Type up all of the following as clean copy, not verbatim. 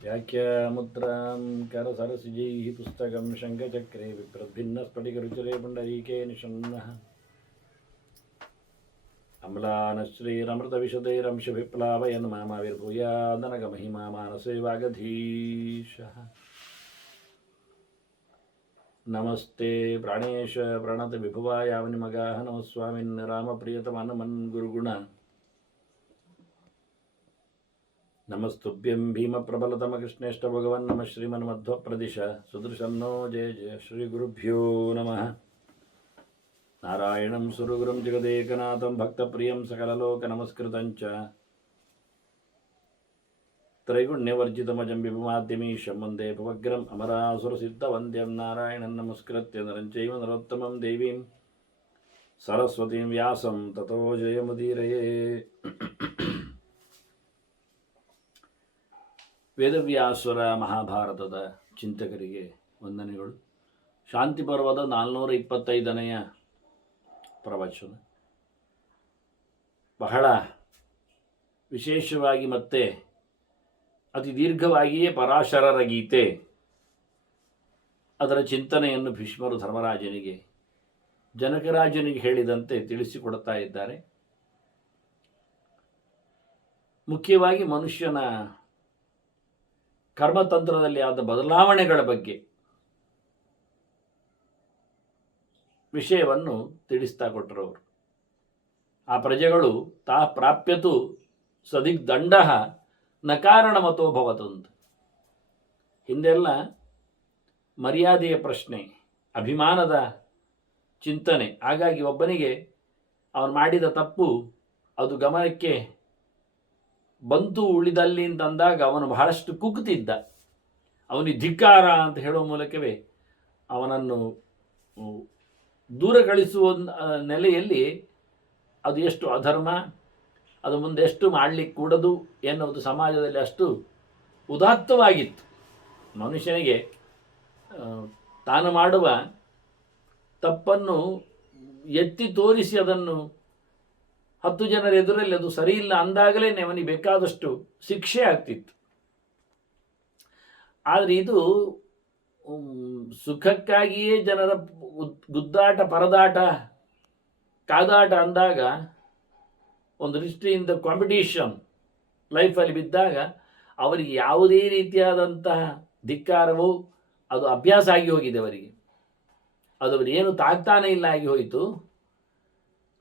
व्याख्यामुद्रां करसरसिजैः पुस्तकं शङ्खचक्रे विप्रद्भिन्नस्फटिकरुचिरे पुण्डरीके निषण्णः अम्लानश्रीरमृतविशदैरंशभिप्लावयन् मामाविर्भूयादनगमहिमा मानसे वागधीशः। नमस्ते प्राणेश प्रणतविभुवाय आवनिमगाः नमः स्वामिन् रामप्रियतमनमन् गुरुगुण नमस्तुभ्यं भीमप्रबलतमकृष्णेष्ट भगवन् नमः श्रीमन्मध्वप्रदिश सुदृशन्नो जय जय श्रीगुरुभ्यो नमः। नारायणं सुरगुरुं जगदेकनाथं भक्तप्रियं सकललोकनमस्कृतं च त्रैगुण्यवर्जितमजं विभुमाद्यमीशं वन्दे भवग्रम् अमरासुरसिद्धवन्द्यं नारायणं नमस्कृत्य नरं चैव नरोत्तमं देवीं सरस्वतीं व्यासं ततो जयमुदीरये। ವೇದವ್ಯಾಸರ ಮಹಾಭಾರತದ ಚಿಂತಕರಿಗೆ ವಂದನೆಗಳು. ಶಾಂತಿ ಪರ್ವದ 425ನೆಯ ಪ್ರವಚನ ಬಹಳ ವಿಶೇಷವಾಗಿ ಮತ್ತೆ ಅತಿ ದೀರ್ಘವಾಗಿಯೇ ಪರಾಶರರ ಗೀತೆ ಅದರ ಚಿಂತನೆಯನ್ನು ಭೀಷ್ಮರು ಧರ್ಮರಾಜನಿಗೆ ಜನಕರಾಜನಿಗೆ ಹೇಳಿದಂತೆ ತಿಳಿಸಿಕೊಡ್ತಾ ಇದ್ದಾರೆ. ಮುಖ್ಯವಾಗಿ ಮನುಷ್ಯನ ಕರ್ಮತಂತ್ರದಲ್ಲಿ ಆದ ಬದಲಾವಣೆಗಳ ಬಗ್ಗೆ ವಿಷಯವನ್ನು ತಿಳಿಸ್ತಾ ಕೊಟ್ಟರು ಅವರು. ಆ ಪ್ರಜೆಗಳು ತಾ ಪ್ರಾಪ್ಯತು ಸದಿಗ್ದಂಡ ನ ಕಾರಣಮತೋ ಭವತಂತ. ಹಿಂದೆಲ್ಲ ಮರ್ಯಾದೆಯ ಪ್ರಶ್ನೆ, ಅಭಿಮಾನದ ಚಿಂತನೆ. ಹಾಗಾಗಿ ಒಬ್ಬನಿಗೆ ಅವನು ಮಾಡಿದ ತಪ್ಪು ಅದು ಗಮನಕ್ಕೆ ಬಂತು ಉಳಿದಲ್ಲಿ ಅಂತಂದಾಗ ಅವನು ಬಹಳಷ್ಟು ಕುಗ್ತಿದ್ದ. ಅವನಿಗೆ ಧಿಕ್ಕಾರ ಅಂತ ಹೇಳುವ ಮೂಲಕವೇ ಅವನನ್ನು ದೂರ ಕಳಿಸುವ ನೆಲೆಯಲ್ಲಿ ಅದು ಎಷ್ಟು ಅಧರ್ಮ, ಅದು ಮುಂದೆ ಎಷ್ಟು ಮಾಡಲಿಕ್ಕೆ ಕೂಡದು ಎನ್ನುವುದು ಸಮಾಜದಲ್ಲಿ ಅಷ್ಟು ಉದಾತ್ತವಾಗಿತ್ತು. ಮನುಷ್ಯನಿಗೆ ತಾನು ಮಾಡುವ ತಪ್ಪನ್ನು ಎತ್ತಿ ತೋರಿಸಿ ಅದನ್ನು 10 ಜನರ ಎದುರಲ್ಲಿ ಅದು ಸರಿಯಿಲ್ಲ ಅಂದಾಗಲೇ ಅವನಿಗೆ ಬೇಕಾದಷ್ಟು ಶಿಕ್ಷೆ ಆಗ್ತಿತ್ತು. ಆದರೆ ಇದು ಸುಖಕ್ಕಾಗಿಯೇ ಜನರ ಗುದ್ದಾಟ, ಪರದಾಟ, ಕಾದಾಟ ಅಂದಾಗ, ಒಂದು ದೃಷ್ಟಿಯಿಂದ ಕಾಂಪಿಟೀಷನ್ ಲೈಫಲ್ಲಿ ಬಿದ್ದಾಗ ಅವರಿಗೆ ಯಾವುದೇ ರೀತಿಯಾದಂತಹ ಧಿಕ್ಕಾರವು ಅದು ಅಭ್ಯಾಸ ಆಗಿ ಹೋಗಿದೆ. ಅವರಿಗೆ ಅದು ಏನು ತಾಗ್ತಾನೆ ಇಲ್ಲ ಆಗಿ ಹೋಯಿತು.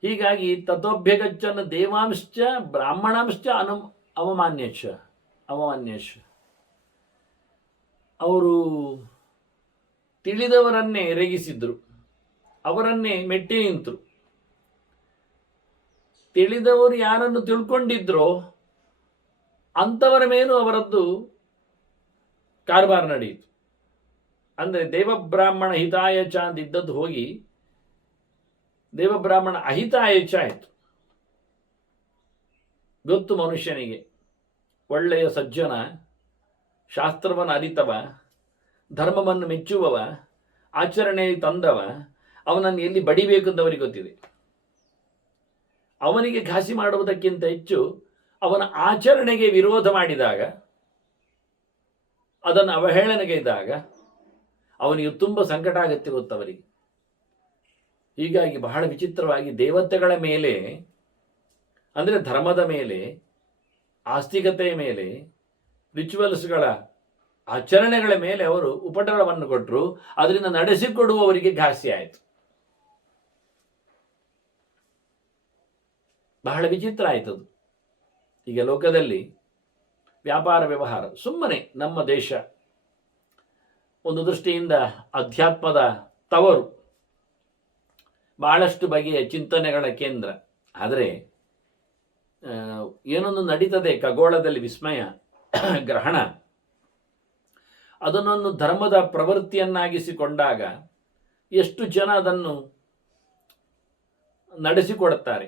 ಹೀಗಾಗಿ ತಥೋಭ್ಯಗಚ್ಚನ ದೇವಾಂಶ್ಚ ಬ್ರಾಹ್ಮಣಾಂಶ್ಚ ಅವಮಾನ್ಯಶ್ಚ. ಅವರು ತಿಳಿದವರನ್ನೇ ರೇಗಿಸಿದ್ರು, ಅವರನ್ನೇ ಮೆಟ್ಟಿ ನಿಂತರು. ತಿಳಿದವರು ಯಾರನ್ನು ತಿಳ್ಕೊಂಡಿದ್ರೋ ಅಂಥವರ ಮೇಲೂ ಅವರದ್ದು ಕಾರ್ಬಾರ್ ನಡೆಯಿತು. ಅಂದರೆ ದೇವಬ್ರಾಹ್ಮಣ ಹಿತಾಯ ಚ ಅಂದಿದ್ದದ್ದು ಹೋಗಿ ದೇವಬ್ರಾಹ್ಮಣ ಅಹಿತಾಯ ಚ ಆಯಿತು. ಗೊತ್ತು ಮನುಷ್ಯನಿಗೆ, ಒಳ್ಳೆಯ ಸಜ್ಜನ, ಶಾಸ್ತ್ರವನ್ನು ಅರಿತವ, ಧರ್ಮವನ್ನು ಮೆಚ್ಚುವವ, ಆಚರಣೆ ತಂದವ, ಅವನನ್ನು ಎಲ್ಲಿ ಬಡಿಬೇಕೆಂದವರಿಗೆ ಗೊತ್ತಿದೆ. ಅವನಿಗೆ ಘಾಸಿ ಮಾಡುವುದಕ್ಕಿಂತ ಹೆಚ್ಚು ಅವನ ಆಚರಣೆಗೆ ವಿರೋಧ ಮಾಡಿದಾಗ, ಅದನ್ನು ಅವಹೇಳನೆಗೈದಾಗ ಅವನಿಗೆ ತುಂಬ ಸಂಕಟ ಆಗುತ್ತೆ ಗೊತ್ತವರಿಗೆ. ಹೀಗಾಗಿ ಬಹಳ ವಿಚಿತ್ರವಾಗಿ ದೇವತೆಗಳ ಮೇಲೆ, ಅಂದರೆ ಧರ್ಮದ ಮೇಲೆ, ಆಸ್ತಿಕತೆಯ ಮೇಲೆ, ರಿಚುವಲ್ಸ್ಗಳ ಆಚರಣೆಗಳ ಮೇಲೆ ಅವರು ಉಪಟಳವನ್ನು ಕೊಟ್ಟರು. ಅದರಿಂದ ನಡೆಸಿಕೊಡುವವರಿಗೆ ಘಾಸಿ ಆಯಿತು. ಬಹಳ ವಿಚಿತ್ರ ಆಯ್ತದು. ಈಗ ಲೋಕದಲ್ಲಿ ವ್ಯಾಪಾರ ವ್ಯವಹಾರ ಸುಮ್ಮನೆ, ನಮ್ಮ ದೇಶ ಒಂದು ದೃಷ್ಟಿಯಿಂದ ಅಧ್ಯಾತ್ಮದ ತವರು, ಬಹಳಷ್ಟು ಬಗೆಯ ಚಿಂತನೆಗಳ ಕೇಂದ್ರ. ಆದರೆ ಏನೊಂದು ನಡೀತದೆ ಖಗೋಳದಲ್ಲಿ ವಿಸ್ಮಯ, ಗ್ರಹಣ, ಅದನ್ನೊಂದು ಧರ್ಮದ ಪ್ರವೃತ್ತಿಯನ್ನಾಗಿಸಿಕೊಂಡಾಗ ಎಷ್ಟು ಜನ ಅದನ್ನು ನಡೆಸಿಕೊಡುತ್ತಾರೆ.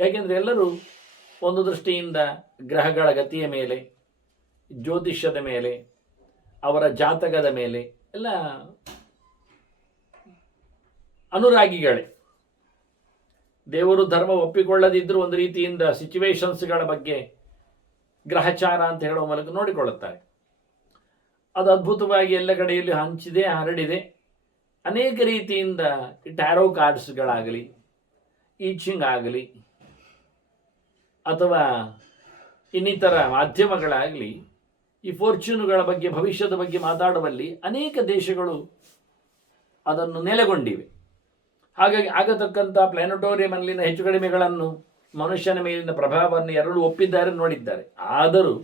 ಯಾಕೆಂದರೆ ಎಲ್ಲರೂ ಒಂದು ದೃಷ್ಟಿಯಿಂದ ಗ್ರಹಗಳ ಗತಿಯ ಮೇಲೆ, ಜ್ಯೋತಿಷ್ಯದ ಮೇಲೆ, ಅವರ ಜಾತಕದ ಮೇಲೆ ಎಲ್ಲ ಅನುರಾಗಿಗಳೇ. ದೇವರು ಧರ್ಮ ಒಪ್ಪಿಕೊಳ್ಳದಿದ್ದರೂ ಒಂದು ರೀತಿಯಿಂದ ಸಿಚುವೇಶನ್ಸ್ಗಳ ಬಗ್ಗೆ ಗ್ರಹಚಾರ ಅಂತ ಹೇಳುವ ಮೂಲಕ ನೋಡಿಕೊಳ್ಳುತ್ತಾರೆ. ಅದು ಅದ್ಭುತವಾಗಿ ಎಲ್ಲ ಕಡೆಯಲ್ಲಿ ಹಂಚಿದೆ, ಹರಡಿದೆ. ಅನೇಕ ರೀತಿಯಿಂದ ಟ್ಯಾರೋ ಕಾರ್ಡ್ಸ್ಗಳಾಗಲಿ, ಈಚಿಂಗ್ ಆಗಲಿ, ಅಥವಾ ಇನ್ನಿತರ ಮಾಧ್ಯಮಗಳಾಗಲಿ ಈ ಫಾರ್ಚ್ಯೂನ್ಗಳ ಬಗ್ಗೆ, ಭವಿಷ್ಯದ ಬಗ್ಗೆ ಮಾತಾಡುವಲ್ಲಿ ಅನೇಕ ದೇಶಗಳು ಅದನ್ನು ನೆಲೆಗೊಂಡಿವೆ. ಹಾಗಾಗಿ ಆಗತಕ್ಕಂಥ ಪ್ಲಾನೆಟೋರಿಯಂನಲ್ಲಿನ ಹೆಚ್ಚು ಕಡಿಮೆಗಳನ್ನು, ಮನುಷ್ಯನ ಮೇಲಿನ ಪ್ರಭಾವವನ್ನು ಎರಡೂ ಒಪ್ಪಿದ್ದಾರೆ, ನೋಡಿದ್ದಾರೆ. ಆದರೂ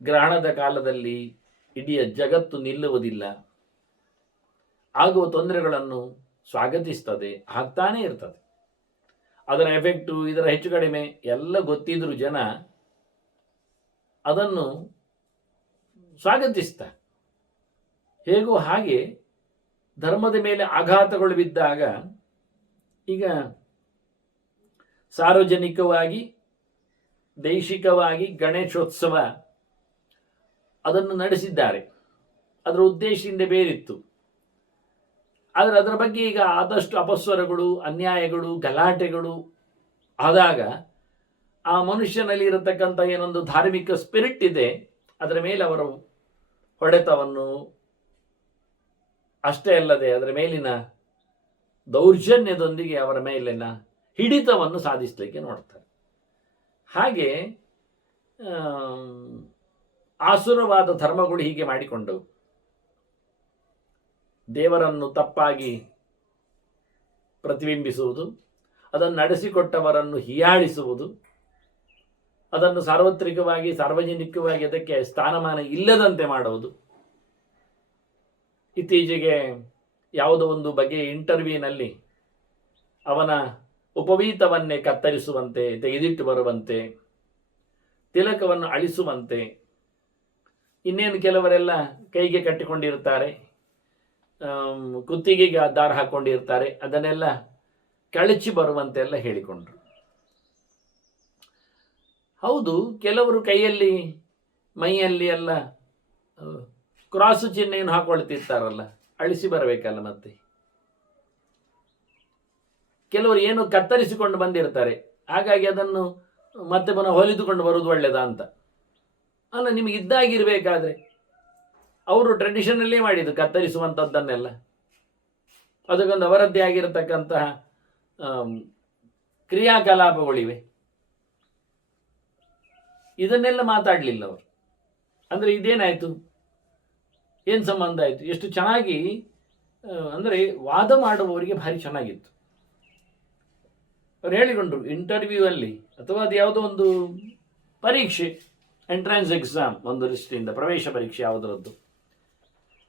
ಗ್ರಹಣದ ಕಾಲದಲ್ಲಿ ಇಡೀ ಜಗತ್ತು ನಿಲ್ಲುವುದಿಲ್ಲ, ಆಗುವ ತೊಂದರೆಗಳನ್ನು ಸ್ವಾಗತಿಸ್ತದೆ, ಆಗ್ತಾನೇ ಇರ್ತದೆ. ಅದರ ಎಫೆಕ್ಟು, ಇದರ ಹೆಚ್ಚು ಕಡಿಮೆ ಎಲ್ಲ ಗೊತ್ತಿದ್ರೂ ಜನ ಅದನ್ನು ಸ್ವಾಗತಿಸ್ತಾರೆ. ಹೇಗೋ ಹಾಗೆ ಧರ್ಮದ ಮೇಲೆ ಆಘಾತಗಳು ಬಿದ್ದಾಗ ಈಗ ಸಾರ್ವಜನಿಕವಾಗಿ, ದೈಶಿಕವಾಗಿ ಗಣೇಶೋತ್ಸವ ಅದನ್ನು ನಡೆಸಿದ್ದಾರೆ. ಅದರ ಉದ್ದೇಶದಿಂದ ಬೇರಿತ್ತು. ಆದರೆ ಅದರ ಬಗ್ಗೆ ಈಗ ಆದಷ್ಟು ಅಪಸ್ವರಗಳು, ಅನ್ಯಾಯಗಳು, ಗಲಾಟೆಗಳು ಆದಾಗ ಆ ಮನುಷ್ಯನಲ್ಲಿ ಇರತಕ್ಕಂಥ ಏನೊಂದು ಧಾರ್ಮಿಕ ಸ್ಪಿರಿಟ್ ಇದೆ, ಅದರ ಮೇಲೆ ಅವರು ಹೊಡೆತವನ್ನು, ಅಷ್ಟೇ ಅಲ್ಲದೆ ಅದರ ಮೇಲಿನ ದೌರ್ಜನ್ಯದೊಂದಿಗೆ ಅವರ ಮೇಲಿನ ಹಿಡಿತವನ್ನು ಸಾಧಿಸಲಿಕ್ಕೆ ನೋಡ್ತಾರೆ. ಹಾಗೆ ಆಸುರವಾದ ಧರ್ಮಗಳು ಹೀಗೆ ಮಾಡಿಕೊಂಡವು. ದೇವರನ್ನು ತಪ್ಪಾಗಿ ಪ್ರತಿಬಿಂಬಿಸುವುದು, ಅದನ್ನು ನಡೆಸಿಕೊಟ್ಟವರನ್ನು ಹೀಯಾಳಿಸುವುದು, ಅದನ್ನು ಸಾರ್ವತ್ರಿಕವಾಗಿ, ಸಾರ್ವಜನಿಕವಾಗಿ ಅದಕ್ಕೆ ಸ್ಥಾನಮಾನ ಇಲ್ಲದಂತೆ ಮಾಡುವುದು. ಇತ್ತೀಚೆಗೆ ಯಾವುದೋ ಒಂದು ಬಗೆಯ ಇಂಟರ್ವ್ಯೂನಲ್ಲಿ ಅವನ ಉಪವೀತವನ್ನೇ ಕತ್ತರಿಸುವಂತೆ, ತೆಗೆದಿಟ್ಟು ಬರುವಂತೆ, ತಿಲಕವನ್ನು ಅಳಿಸುವಂತೆ, ಇನ್ನೇನು ಕೆಲವರೆಲ್ಲ ಕೈಗೆ ಕಟ್ಟಿಕೊಂಡಿರ್ತಾರೆ, ಕುತ್ತಿಗೆಗೆ ದಾರ ಹಾಕ್ಕೊಂಡಿರ್ತಾರೆ, ಅದನ್ನೆಲ್ಲ ಕಳಚಿ ಬರುವಂತೆಲ್ಲ ಹೇಳಿಕೊಂಡ್ರು. ಹೌದು, ಕೆಲವರು ಕೈಯಲ್ಲಿ, ಮೈಯಲ್ಲಿ ಎಲ್ಲ ಕ್ರಾಸ್ ಚಿಹ್ನೆಯನ್ನು ಹಾಕೊಳ್ತಿರ್ತಾರಲ್ಲ, ಅಳಿಸಿ ಬರಬೇಕಲ್ಲ. ಮತ್ತೆ ಕೆಲವರು ಏನು ಕತ್ತರಿಸಿಕೊಂಡು ಬಂದಿರ್ತಾರೆ, ಹಾಗಾಗಿ ಅದನ್ನು ಮತ್ತೆ ಪುನಃ ಹೊಲಿದುಕೊಂಡು ಬರುವುದು ಒಳ್ಳೆಯದಾ ಅಂತ ಅಲ್ಲ. ನಿಮಗೆ ಇದ್ದಾಗಿರ್ಬೇಕಾದ್ರೆ ಅವರು ಟ್ರೆಡಿಷನಲ್ಲೇ ಮಾಡಿದ್ದು ಕತ್ತರಿಸುವಂಥದ್ದನ್ನೆಲ್ಲ. ಅದಕ್ಕೊಂದು ಅವರದ್ದೇ ಆಗಿರತಕ್ಕಂತಹ ಕ್ರಿಯಾಕಲಾಪಗಳಿವೆ. ಇದನ್ನೆಲ್ಲ ಮಾತಾಡಲಿಲ್ಲ ಅವರು. ಅಂದರೆ ಇದೇನಾಯಿತು, ಏನು ಸಂಬಂಧ ಆಯಿತು? ಎಷ್ಟು ಚೆನ್ನಾಗಿ ಅಂದರೆ ವಾದ ಮಾಡುವವರಿಗೆ ಭಾರಿ ಚೆನ್ನಾಗಿತ್ತು. ಅವ್ರು ಹೇಳಿಕೊಂಡ್ರು ಇಂಟರ್ವ್ಯೂ ಅಲ್ಲಿ, ಅಥವಾ ಅದು ಯಾವುದೋ ಒಂದು ಪರೀಕ್ಷೆ, ಎಂಟ್ರೆನ್ಸ್ ಎಕ್ಸಾಮ್, ಒಂದು ದೃಷ್ಟಿಯಿಂದ ಪ್ರವೇಶ ಪರೀಕ್ಷೆ ಯಾವುದರದ್ದು.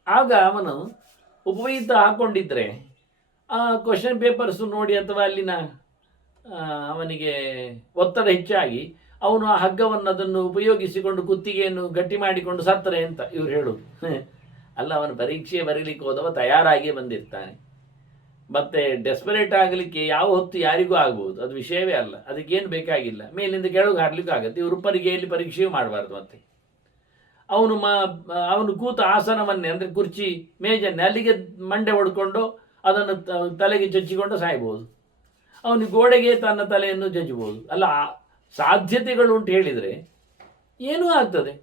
ಆಗ ಅವನು ಉಪವೀತ ಹಾಕ್ಕೊಂಡಿದ್ರೆ ಆ ಕ್ವಶನ್ ಪೇಪರ್ಸು ನೋಡಿ, ಅಥವಾ ಅಲ್ಲಿನ ಅವನಿಗೆ ಒತ್ತಡ ಹೆಚ್ಚಾಗಿ ಅವನು ಆ ಹಗ್ಗವನ್ನು ಅದನ್ನು ಉಪಯೋಗಿಸಿಕೊಂಡು ಕುತ್ತಿಗೆಯನ್ನು ಗಟ್ಟಿ ಮಾಡಿಕೊಂಡು ಸತ್ತರೆ ಅಂತ ಇವ್ರು ಹೇಳೋದು. ಅಲ್ಲ, ಅವನು ಪರೀಕ್ಷೆ ಬರೀಲಿಕ್ಕೆ ಹೋದವ ತಯಾರಾಗಿಯೇ ಬಂದಿರ್ತಾನೆ. ಮತ್ತೆ ಡೆಸ್ಪರೇಟ್ ಆಗಲಿಕ್ಕೆ ಯಾವ ಹೊತ್ತು ಯಾರಿಗೂ ಆಗ್ಬೋದು, ಅದು ವಿಷಯವೇ ಅಲ್ಲ. ಅದಕ್ಕೇನು ಬೇಕಾಗಿಲ್ಲ, ಮೇಲಿಂದ ಕೆಳಗೆ ಹಾರ್ಲಿಕ್ಕೂ ಆಗುತ್ತೆ. ಇವರು ಪರೀಕ್ಷೆಯಲ್ಲಿ ಪರೀಕ್ಷೆಯೂ ಮಾಡಬಾರ್ದು. ಮತ್ತೆ ಅವನು ಕೂತ ಆಸನವನ್ನೇ, ಅಂದರೆ ಕುರ್ಚಿ ಮೇಜನ್ನೇ ಅಲ್ಲಿಗೆ ಮಂಡೆ ಹೊಡ್ಕೊಂಡು ಅದನ್ನು ತಲೆಗೆ ಚಚ್ಚಿಕೊಂಡು ಸಾಯ್ಬೋದು. ಅವನು ಗೋಡೆಗೆ ತನ್ನ ತಲೆಯನ್ನು ಜಜ್ಬೋದು. ಅಲ್ಲ, ಸಾಧ್ಯತೆಗಳು ಉಂಟು ಹೇಳಿದರೆ ಏನೂ ಆಗ್ತದೆ.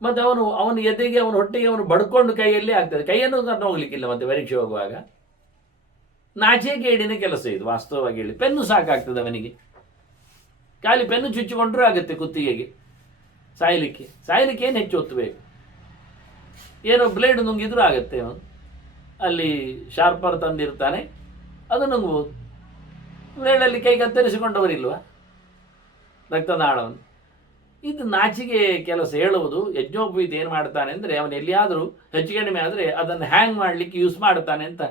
ಮತ್ತು ಅವನು ಎದೆಗೆ, ಅವನ ಹೊಟ್ಟೆಗೆ ಅವನು ಬಡ್ಕೊಂಡು ಕೈಯಲ್ಲಿ ಆಗ್ತದೆ. ಕೈಯನ್ನು ಕರ್ಕೊಂಡು ಹೋಗ್ಲಿಕ್ಕಿಲ್ಲ ಮತ್ತೆ ಪರೀಕ್ಷೆ ಹೋಗುವಾಗ. ನಾಚಿಕೆಗೇಡಿನ ಕೆಲಸ ಇದು ವಾಸ್ತವವಾಗಿ ಹೇಳಿ. ಪೆನ್ನು ಸಾಕಾಗ್ತದೆ ಅವನಿಗೆ, ಖಾಲಿ ಪೆನ್ನು ಚುಚ್ಚಿಕೊಂಡ್ರೂ ಆಗುತ್ತೆ ಕುತ್ತಿಗೆಗೆ. ಸಾಯಲಿಕ್ಕೆ ಏನು ಹೆಚ್ಚು ಹೊತ್ತು ಬೇಕು? ಏನೋ ಬ್ಲೇಡ್ ನುಂಗಿದ್ರೂ ಆಗುತ್ತೆ. ಅವನು ಅಲ್ಲಿ ಶಾರ್ಪರ್ ತಂದಿರ್ತಾನೆ, ಅದು ನುಂಗ್ಬೋದು. ಬ್ಲೇಡಲ್ಲಿ ಕೈ ಕತ್ತರಿಸಿಕೊಂಡವರಿಲ್ವಾ ರಕ್ತನಾಳವನ್ನು? ಇದು ನಾಚಿಕೆ ಕೆಲಸ ಹೇಳುವುದು. ಯಜ್ಞೋಪವೀತ ಏನು ಮಾಡ್ತಾನೆ ಅಂದರೆ, ಅವನು ಎಲ್ಲಿಯಾದರೂ ಹೆಚ್ಚು ಕಡಿಮೆ ಆದರೆ ಅದನ್ನು ಹ್ಯಾಂಗ್ ಮಾಡಲಿಕ್ಕೆ ಯೂಸ್ ಮಾಡ್ತಾನೆ ಅಂತ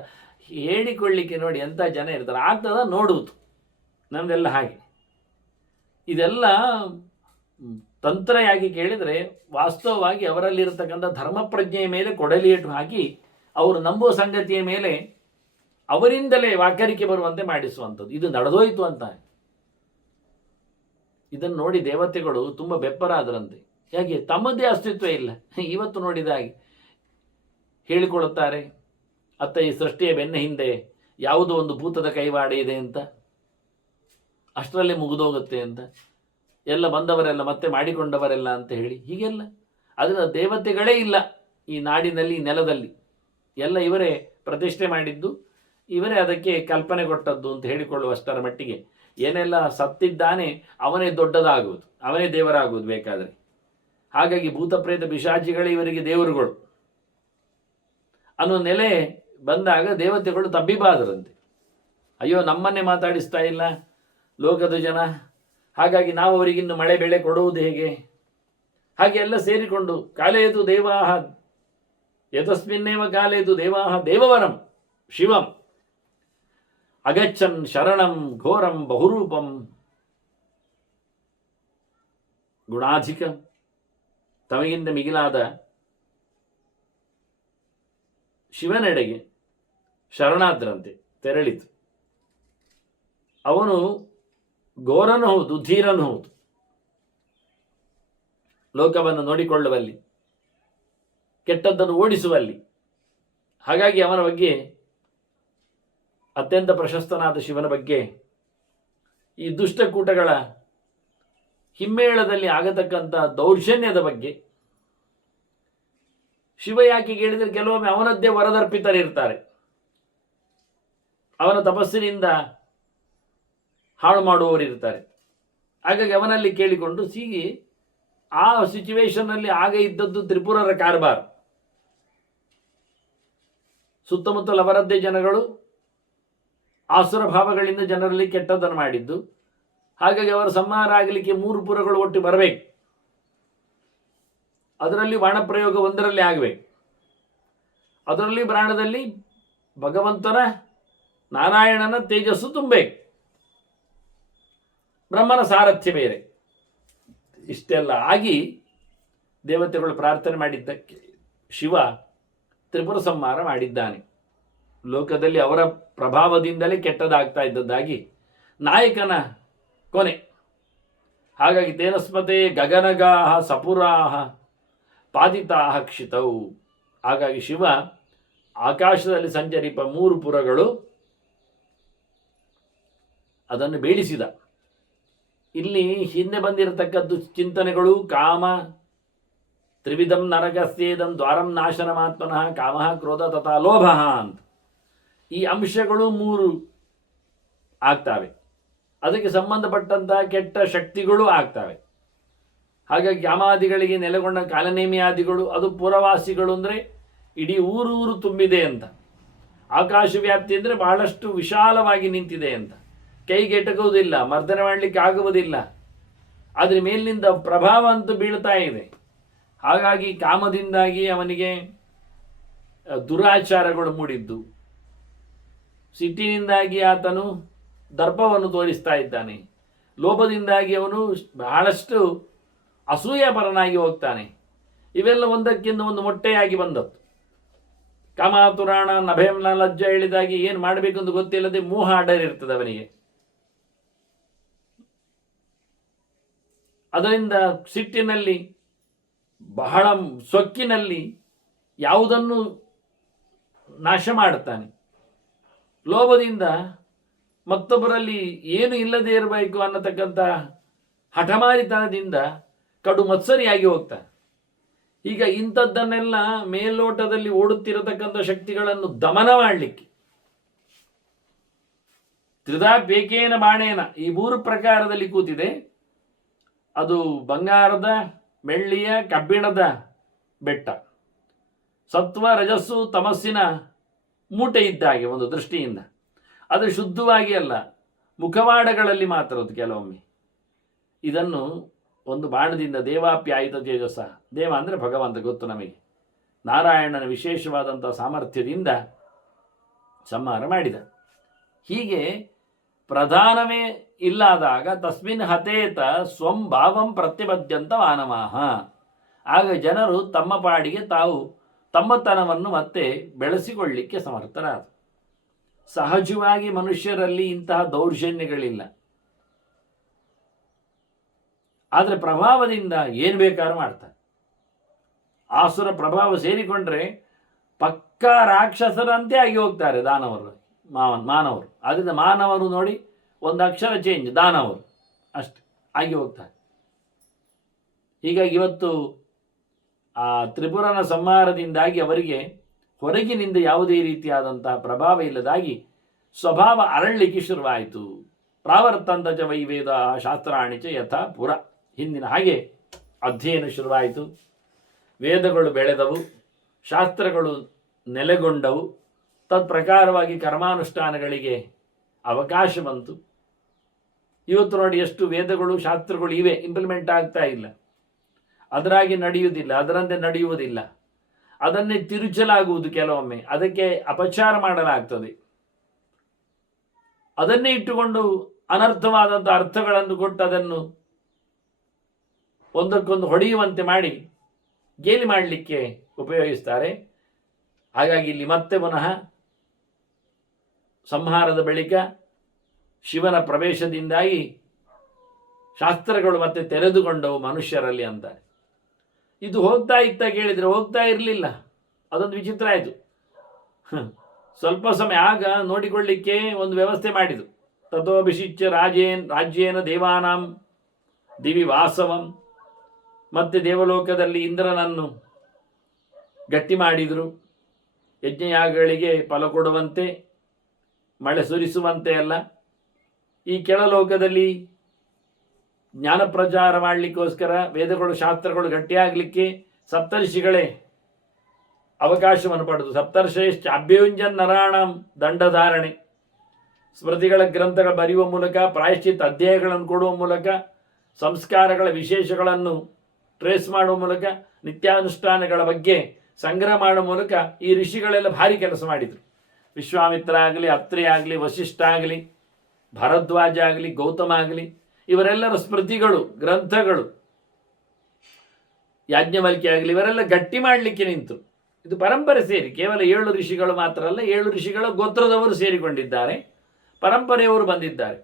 ಹೇಳಿಕೊಳ್ಳಿಕ್ಕೆ ನೋಡಿ ಎಂಥ ಜನ ಇರ್ತಾರೆ. ಆಗ್ತದ ನೋಡುವುದು. ನಮ್ಮದೆಲ್ಲ ಹಾಗೆ. ಇದೆಲ್ಲ ತಂತ್ರ ಯಾಕೆ ಕೇಳಿದರೆ, ವಾಸ್ತವವಾಗಿ ಅವರಲ್ಲಿರತಕ್ಕಂಥ ಧರ್ಮ ಪ್ರಜ್ಞೆಯ ಮೇಲೆ ಕೊಡಲಿಯಟ್ಟು ಹಾಕಿ ಅವರು ನಂಬುವ ಸಂಗತಿಯ ಮೇಲೆ ಅವರಿಂದಲೇ ವಾಕರಿಕೆ ಬರುವಂತೆ ಮಾಡಿಸುವಂಥದ್ದು. ಇದು ನಡೆದೋಯ್ತು ಅಂತ. ಇದನ್ನು ನೋಡಿ ದೇವತೆಗಳು ತುಂಬ ಬೆಪ್ಪರಾದರಂತೆ. ಯಾಕೆ? ತಮ್ಮದೇ ಅಸ್ತಿತ್ವ ಇಲ್ಲ. ಇವತ್ತು ನೋಡಿದ ಹಾಗೆ ಹೇಳಿಕೊಳ್ಳುತ್ತಾರೆ, ಅತ್ತ ಈ ಸೃಷ್ಟಿಯ ಬೆನ್ನ ಹಿಂದೆ ಯಾವುದೋ ಒಂದು ಭೂತದ ಕೈವಾಡ ಇದೆ ಅಂತ, ಅಷ್ಟರಲ್ಲೇ ಮುಗಿದೋಗುತ್ತೆ ಅಂತ, ಎಲ್ಲ ಬಂದವರೆಲ್ಲ ಮತ್ತೆ ಮಾಡಿಕೊಂಡವರೆಲ್ಲ ಅಂತ ಹೇಳಿ ಹೀಗೆಲ್ಲ. ಅದರ ದೇವತೆಗಳೇ ಇಲ್ಲ ಈ ನಾಡಿನಲ್ಲಿ, ಈ ನೆಲದಲ್ಲಿ. ಎಲ್ಲ ಇವರೇ ಪ್ರತಿಷ್ಠೆ ಮಾಡಿದ್ದು, ಇವರೇ ಅದಕ್ಕೆ ಕಲ್ಪನೆ ಕೊಟ್ಟದ್ದು ಅಂತ ಹೇಳಿಕೊಳ್ಳುವಷ್ಟರ ಮಟ್ಟಿಗೆ. ಏನೆಲ್ಲ ಸತ್ತಿದ್ದಾನೆ ಅವನೇ ದೊಡ್ಡದಾಗುವುದು, ಅವನೇ ದೇವರಾಗುವುದು ಬೇಕಾದರೆ. ಹಾಗಾಗಿ ಭೂತ ಪ್ರೇತ ಪಿಶಾಚಿಗಳೇ ಇವರಿಗೆ ದೇವರುಗಳು ಅನ್ನೋ ನೆಲೆ ಬಂದಾಗ ದೇವತೆಗಳು ತಬ್ಬಿಬಾದರಂತೆ. ಅಯ್ಯೋ, ನಮ್ಮನ್ನೇ ಮಾತಾಡಿಸ್ತಾ ಇಲ್ಲ ಲೋಕದ ಜನ, ಹಾಗಾಗಿ ನಾವು ಅವರಿಗಿನ್ನು ಮಳೆ ಬೆಳೆ ಕೊಡುವುದು ಹೇಗೆ? ಹಾಗೆ ಎಲ್ಲ ಸೇರಿಕೊಂಡು ಕಾಲೇದು ದೇವಾಹ ಯತಸ್ಮಿನ್ನೇವ ಕಾಲೇದು ದೇವಾಹ ದೇವವರಂ ಶಿವಂ ಅಗಚ್ಚನ್ ಶರಣಂ ಘೋರಂ ಬಹುರೂಪಂ ಗುಣಾಧಿಕಂ. ತಮಗಿಂತ ಮಿಗಿಲಾದ ಶಿವನೆಡೆಗೆ ಶರಣಾದ್ರಂತೆ ತೆರಳಿತು. ಅವನು ಘೋರನೂ ಹೌದು, ಧೀರನೂ ಹೌದು. ಲೋಕವನ್ನು ನೋಡಿಕೊಳ್ಳುವಲ್ಲಿ, ಕೆಟ್ಟದ್ದನ್ನು ಓಡಿಸುವಲ್ಲಿ. ಹಾಗಾಗಿ ಅವನ ಬಗ್ಗೆ, ಅತ್ಯಂತ ಪ್ರಶಸ್ತನಾದ ಶಿವನ ಬಗ್ಗೆ, ಈ ದುಷ್ಟಕೂಟಗಳ ಹಿಮ್ಮೇಳದಲ್ಲಿ ಆಗತಕ್ಕಂಥ ದೌರ್ಜನ್ಯದ ಬಗ್ಗೆ ಶಿವ ಯಾಕೆ ಕೇಳಿದರೆ, ಕೆಲವೊಮ್ಮೆ ಅವನದ್ದೇ ವರದರ್ಪಿತರಿರ್ತಾರೆ. ಅವನ ತಪಸ್ಸಿನಿಂದ ಹಾಳು ಮಾಡುವವರಿರ್ತಾರೆ. ಹಾಗಾಗಿ ಅವನಲ್ಲಿ ಕೇಳಿಕೊಂಡು ಹೀಗೆ ಆ ಸಿಚುವೇಶನ್ನಲ್ಲಿ ಆಗ ಇದ್ದದ್ದು ತ್ರಿಪುರರ ಕಾರ್ಬಾರ್. ಸುತ್ತಮುತ್ತಲ ಅವರದ್ದೇ ಜನಗಳು ಆಸುರ ಭಾವಗಳಿಂದ ಜನರಲ್ಲಿ ಕೆಟ್ಟದ್ದನ್ನು ಮಾಡಿದ್ದು. ಹಾಗಾಗಿ ಅವರ ಸಂಹಾರ ಆಗಲಿಕ್ಕೆ 3 ಪುರಗಳು ಒಟ್ಟು ಬರಬೇಕು. ಅದರಲ್ಲಿ ಬಾಣಪ್ರಯೋಗ ಒಂದರಲ್ಲಿ ಆಗಬೇಕು. ಅದರಲ್ಲಿ ಪ್ರಾಣದಲ್ಲಿ ಭಗವಂತನ ನಾರಾಯಣನ ತೇಜಸ್ಸು ತುಂಬಬೇಕು, ಬ್ರಹ್ಮನ ಸಾರಥ್ಯ ಬೇರೆ. ಇಷ್ಟೆಲ್ಲ ಆಗಿ ದೇವತೆಗಳು ಪ್ರಾರ್ಥನೆ ಮಾಡಿದ್ದಕ್ಕೆ ಶಿವ ತ್ರಿಪುರ ಸಂಹಾರ ಮಾಡಿದ್ದಾನೆ. ಲೋಕದಲ್ಲಿ ಅವರ ಪ್ರಭಾವದಿಂದಲೇ ಕೆಟ್ಟದಾಗ್ತಾ ಇದ್ದದ್ದಾಗಿ ನಾಯಕನ ಕೊನೆ. ಹಾಗಾಗಿ ತೇನಸ್ಮತೆ ಗಗನಗಾಹ ಸಪುರಾಹ ಪಾದಿತಾಹ ಕ್ಷಿತವು. ಹಾಗಾಗಿ ಶಿವ ಆಕಾಶದಲ್ಲಿ ಸಂಚರಿಪ 3 ಪುರಗಳು ಅದನ್ನು ಬೇಡಿಸಿದ. ಇಲ್ಲಿ ಹಿಂದೆ ಬಂದಿರತಕ್ಕದ್ದು ಚಿಂತನೆಗಳು ಕಾಮ ತ್ರಿವಿಧಂ ನರಕಸ್ಯೇದಂ ದ್ವಾರಂ ನಾಶನಮಾತ್ಮನಃ ಕಾಮಃ ಕ್ರೋಧ ತಥಾ ಲೋಭ ಅಂತ. ಈ ಅಂಶಗಳು 3 ಆಗ್ತವೆ. ಅದಕ್ಕೆ ಸಂಬಂಧಪಟ್ಟಂತಹ ಕೆಟ್ಟ ಶಕ್ತಿಗಳು ಆಗ್ತವೆ. ಹಾಗಾಗಿ ಕಾಮಾದಿಗಳಿಗೆ ನೆಲೆಗೊಂಡ ಕಾಲನೇಮಿಯಾದಿಗಳು, ಅದು ಪುರವಾಸಿಗಳು ಅಂದರೆ ಇಡೀ ಊರು ತುಂಬಿದೆ ಅಂತ. ಆಕಾಶ ವ್ಯಾಪ್ತಿ ಅಂದರೆ ಬಹಳಷ್ಟು ವಿಶಾಲವಾಗಿ ನಿಂತಿದೆ ಅಂತ. ಕೈಗೆ ಎಟಕುವುದಿಲ್ಲ, ಮರ್ದನೆ ಮಾಡಲಿಕ್ಕೆ ಆಗುವುದಿಲ್ಲ. ಆದರೆ ಮೇಲಿನಿಂದ ಪ್ರಭಾವ ಅಂತೂ ಬೀಳ್ತಾ ಇದೆ. ಹಾಗಾಗಿ ಕಾಮದಿಂದಾಗಿ ಅವನಿಗೆ ದುರಾಚಾರಗಳು ಮೂಡಿದ್ದು, ಸಿಟ್ಟಿನಿಂದಾಗಿ ಆತನು ದರ್ಪವನ್ನು ತೋರಿಸ್ತಾ ಇದ್ದಾನೆ, ಲೋಭದಿಂದಾಗಿ ಅವನು ಬಹಳಷ್ಟು ಅಸೂಯಪರನಾಗಿ ಹೋಗ್ತಾನೆ. ಇವೆಲ್ಲ ಒಂದಕ್ಕಿಂತ ಒಂದು ಮೊಟ್ಟೆಯಾಗಿ ಬಂದದ್ದು. ಕಾಮಾತುರಾಣ ನಭೆಂನ ಲಜ್ಜ ಹೇಳಿದಾಗಿ ಏನು ಮಾಡಬೇಕು ಅಂತ ಗೊತ್ತಿಲ್ಲದೆ ಮೋಹ ಅಡ್ಡರಿರ್ತದೆ ಅವನಿಗೆ. ಅದರಿಂದ ಸಿಟ್ಟಿನಲ್ಲಿ, ಬಹಳ ಸೊಕ್ಕಿನಲ್ಲಿ ಯಾವುದನ್ನು ನಾಶ ಮಾಡುತ್ತಾನೆ. ಲೋಭದಿಂದ ಮತ್ತೊಬ್ಬರಲ್ಲಿ ಏನು ಇಲ್ಲದೆ ಇರಬೇಕು ಅನ್ನತಕ್ಕಂಥ ಹಠಮಾರಿತನದಿಂದ ಕಡು ಮತ್ಸರಿಯಾಗಿ ಹೋಗ್ತಾನೆ. ಈಗ ಇಂಥದ್ದನ್ನೆಲ್ಲ ಮೇಲೋಟದಲ್ಲಿ ಓಡುತ್ತಿರತಕ್ಕಂಥ ಶಕ್ತಿಗಳನ್ನು ದಮನ ಮಾಡಲಿಕ್ಕೆ ತ್ರಿಧಾಪ್ಯೇಕೇನ ಬಾಣೇನ ಈ 3 ಪ್ರಕಾರದಲ್ಲಿ ಕೂತಿದೆ. ಅದು ಬಂಗಾರದ, ಬೆಳ್ಳಿಯ, ಕಬ್ಬಿಣದ ಬೆಟ್ಟ. ಸತ್ವ ರಜಸ್ಸು ತಮಸ್ಸಿನ ಮೂಟೆ ಇದ್ದಾಗೆ ಒಂದು ದೃಷ್ಟಿಯಿಂದ. ಅದು ಶುದ್ಧವಾಗಿ ಅಲ್ಲ, ಮುಖವಾಡಗಳಲ್ಲಿ ಮಾತ್ರ ಅದು ಕೆಲವೊಮ್ಮೆ. ಇದನ್ನು ಒಂದು ಬಾಣದಿಂದ ದೇವಾಪ್ಯಾಯಿತ ತೇಜಸ್ಸ, ದೇವ ಅಂದರೆ ಭಗವಂತ ಗೊತ್ತು ನಮಗೆ, ನಾರಾಯಣನ ವಿಶೇಷವಾದಂಥ ಸಾಮರ್ಥ್ಯದಿಂದ ಸಂಹಾರ ಮಾಡಿದ. ಹೀಗೆ ಪ್ರಧಾನವೇ ಇಲ್ಲಾದಾಗ ತಸ್ಮಿನ್ ಹತೇತ ಸ್ವಂ ಭಾವಂ ಪ್ರತ್ಯಬದ್ಯಂತ ಮಾನವಾಹ. ಆಗ ಜನರು ತಮ್ಮ ಪಾಡಿಗೆ ತಾವು ತಮ್ಮತನವನ್ನು ಮತ್ತೆ ಬೆಳೆಸಿಕೊಳ್ಳಲಿಕ್ಕೆ ಸಮರ್ಥರಾದ. ಸಹಜವಾಗಿ ಮನುಷ್ಯರಲ್ಲಿ ಇಂತಹ ದೌರ್ಜನ್ಯಗಳಿಲ್ಲ. ಆದರೆ ಪ್ರಭಾವದಿಂದ ಏನು ಬೇಕಾದ್ರೂ ಮಾಡ್ತಾರೆ. ಆಸುರ ಪ್ರಭಾವ ಸೇರಿಕೊಂಡ್ರೆ ಪಕ್ಕಾ ರಾಕ್ಷಸರಂತೆ ಆಗಿ ಹೋಗ್ತಾರೆ ದಾನವರು. ಮಾನವರು. ಆದ್ದರಿಂದ ಮಾನವರು ನೋಡಿ ಒಂದು ಅಕ್ಷರ ಚೇಂಜ್, ದಾನವರು ಅಷ್ಟೆ ಆಗಿ ಹೋಗ್ತಾರೆ. ಹೀಗಾಗಿ ಇವತ್ತು ಆ ತ್ರಿಪುರನ ಸಂಹಾರದಿಂದಾಗಿ ಅವರಿಗೆ ಹೊರಗಿನಿಂದ ಯಾವುದೇ ರೀತಿಯಾದಂತಹ ಪ್ರಭಾವ ಇಲ್ಲದಾಗಿ ಸ್ವಭಾವ ಅರಳಲಿಕ್ಕೆ ಶುರುವಾಯಿತು. ಪ್ರಾವರ್ತಂತ ಚ ವೈವೇದ ಶಾಸ್ತ್ರಾಣಿ ಚ ಯಥಾ ಪುರ. ಹಿಂದಿನ ಹಾಗೆ ಅಧ್ಯಯನ ಶುರುವಾಯಿತು, ವೇದಗಳು ಬೆಳೆದವು, ಶಾಸ್ತ್ರಗಳು ನೆಲೆಗೊಂಡವು, ತತ್ಪ್ರಕಾರವಾಗಿ ಕರ್ಮಾನುಷ್ಠಾನಗಳಿಗೆ ಅವಕಾಶ ಬಂತು. ಇವತ್ತು ನೋಡಿ ಎಷ್ಟು ವೇದಗಳು ಶಾಸ್ತ್ರಗಳು ಇವೆ, ಇಂಪ್ಲಿಮೆಂಟ್ ಆಗ್ತಾ ಇಲ್ಲ, ಅದರಾಗಿ ನಡೆಯುವುದಿಲ್ಲ, ಅದರಂತೆ ನಡೆಯುವುದಿಲ್ಲ, ಅದನ್ನೇ ತಿರುಚಲಾಗುವುದು, ಕೆಲವೊಮ್ಮೆ ಅದಕ್ಕೆ ಅಪಚಾರ ಮಾಡಲಾಗ್ತದೆ, ಅದನ್ನೇ ಇಟ್ಟುಕೊಂಡು ಅನರ್ಥವಾದಂಥ ಅರ್ಥಗಳನ್ನು ಕೊಟ್ಟು ಅದನ್ನು ಒಂದಕ್ಕೊಂದು ಹೊಡೆಯುವಂತೆ ಮಾಡಿ ಗೇಲಿ ಮಾಡಲಿಕ್ಕೆ ಉಪಯೋಗಿಸ್ತಾರೆ. ಹಾಗಾಗಿ ಇಲ್ಲಿ ಮತ್ತೆ ಪುನಃ ಸಂಹಾರದ ಬಳಿಕ ಶಿವನ ಪ್ರವೇಶದಿಂದಾಗಿ ಶಾಸ್ತ್ರಗಳು ಮತ್ತೆ ತೆರೆದುಕೊಂಡವು ಮನುಷ್ಯರಲ್ಲಿ ಅಂತಾರೆ. ಇದು ಹೋಗ್ತಾ ಇತ್ತ ಕೇಳಿದರೆ ಹೋಗ್ತಾ ಇರಲಿಲ್ಲ, ಅದೊಂದು ವಿಚಿತ್ರ ಆಯಿತು. ಸ್ವಲ್ಪ ಸಮಯ ಆಗ ನೋಡಿಕೊಳ್ಳಿಕ್ಕೆ ಒಂದು ವ್ಯವಸ್ಥೆ ಮಾಡಿದರು. ತಥೋಭಿಷಿಚ್ಯ ರಾಜ್ಯೇನ ದೇವಾನಾಂ ದಿವಿ ವಾಸವಂ. ಮತ್ತೆ ದೇವಲೋಕದಲ್ಲಿ ಇಂದ್ರನನ್ನು ಗಟ್ಟಿ ಮಾಡಿದರು, ಯಜ್ಞಯಾಗಗಳಿಗೆ ಫಲ ಕೊಡುವಂತೆ, ಮಳೆ ಸುರಿಸುವಂತೆ ಅಲ್ಲ. ಈ ಕೆಳಲೋಕದಲ್ಲಿ ಜ್ಞಾನ ಪ್ರಚಾರ ಮಾಡಲಿಕ್ಕೋಸ್ಕರ ವೇದಗಳು ಶಾಸ್ತ್ರಗಳು ಗಟ್ಟಿಯಾಗಲಿಕ್ಕೆ ಸಪ್ತರ್ಷಿಗಳೇ ಅವಕಾಶವನ್ನು ಪಡೆದು, ಸಪ್ತರ್ಷಿಶ್ಚ ಅಭ್ಯುಂಜನ್ ನರಾಣಂ ದಂಡಧಾರಣೆ, ಸ್ಮೃತಿಗಳ ಗ್ರಂಥಗಳು ಬರೆಯುವ ಮೂಲಕ, ಪ್ರಾಯಶ್ಚಿತ್ತ ಅಧ್ಯಾಯಗಳನ್ನು ಕೊಡುವ ಮೂಲಕ, ಸಂಸ್ಕಾರಗಳ ವಿಶೇಷಗಳನ್ನು ಟ್ರೇಸ್ ಮಾಡುವ ಮೂಲಕ, ನಿತ್ಯಾನುಷ್ಠಾನಗಳ ಬಗ್ಗೆ ಸಂಗ್ರಹ ಮಾಡುವ ಮೂಲಕ ಈ ಋಷಿಗಳೆಲ್ಲ ಭಾರಿ ಕೆಲಸ ಮಾಡಿದರು. ವಿಶ್ವಾಮಿತ್ರ ಆಗಲಿ, ಅತ್ರಿ ಆಗಲಿ, ವಶಿಷ್ಠ ಆಗಲಿ, ಭರದ್ವಾಜ ಆಗಲಿ, ಗೌತಮ ಆಗಲಿ, ಇವರೆಲ್ಲರ ಸ್ಮೃತಿಗಳು, ಗ್ರಂಥಗಳು, ಯಾಜ್ಞವಲ್ಕ್ಯ ಆಗಲಿ, ಇವರೆಲ್ಲ ಗಟ್ಟಿ ಮಾಡಲಿಕ್ಕೆ ನಿಂತು. ಇದು ಪರಂಪರೆ ಸೇರಿ, ಕೇವಲ 7 ಋಷಿಗಳು ಮಾತ್ರ ಅಲ್ಲ, 7 ಋಷಿಗಳ ಗೋತ್ರದವರು ಸೇರಿಕೊಂಡಿದ್ದಾರೆ, ಪರಂಪರೆಯವರು ಬಂದಿದ್ದಾರೆ.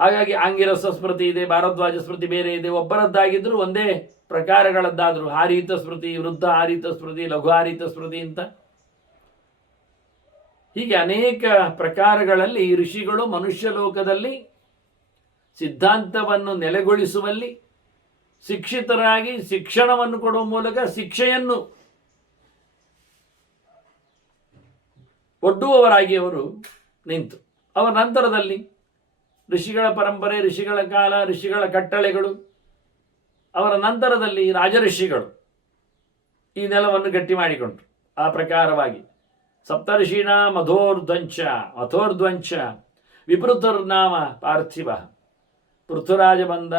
ಹಾಗಾಗಿ ಆಂಗಿರಸ ಸ್ಮೃತಿ ಇದೆ, ಭಾರದ್ವಾಜ ಸ್ಮೃತಿ ಬೇರೆ ಇದೆ, ಒಬ್ಬರದ್ದಾಗಿದ್ದರೂ ಒಂದೇ ಪ್ರಕಾರಗಳದ್ದಾದರೂ, ಹಾರೀತ ಸ್ಮೃತಿ, ವೃದ್ಧ ಹಾರೀತ ಸ್ಮೃತಿ, ಲಘು ಹಾರೀತ ಸ್ಮೃತಿ ಅಂತ ಹೀಗೆ ಅನೇಕ ಪ್ರಕಾರಗಳಲ್ಲಿ ಈ ಋಷಿಗಳು ಮನುಷ್ಯ ಲೋಕದಲ್ಲಿ ಸಿದ್ಧಾಂತವನ್ನು ನೆಲೆಗೊಳಿಸುವಲ್ಲಿ, ಶಿಕ್ಷಿತರಾಗಿ ಶಿಕ್ಷಣವನ್ನು ಕೊಡುವ ಮೂಲಕ ಶಿಕ್ಷೆಯನ್ನು ಒಡ್ಡುವವರಾಗಿ ಅವರು ನಿಂತು, ಅವರ ನಂತರದಲ್ಲಿ ಋಷಿಗಳ ಪರಂಪರೆ, ಋಷಿಗಳ ಕಾಲ, ಋಷಿಗಳ ಕಟ್ಟಳೆಗಳು, ಅವರ ನಂತರದಲ್ಲಿ ರಾಜಋಷಿಗಳು ಈ ನೆಲವನ್ನು ಗಟ್ಟಿ ಮಾಡಿಕೊಂಡರು. ಆ ಪ್ರಕಾರವಾಗಿ ಸಪ್ತರ್ಷಿಣ ಮಥೋರ್ಧ್ವಂಚ ವಿಪೃತುರ್ನಾಮ ಪಾರ್ಥಿವ. ಪೃಥುರಾಜ ಬಂದ,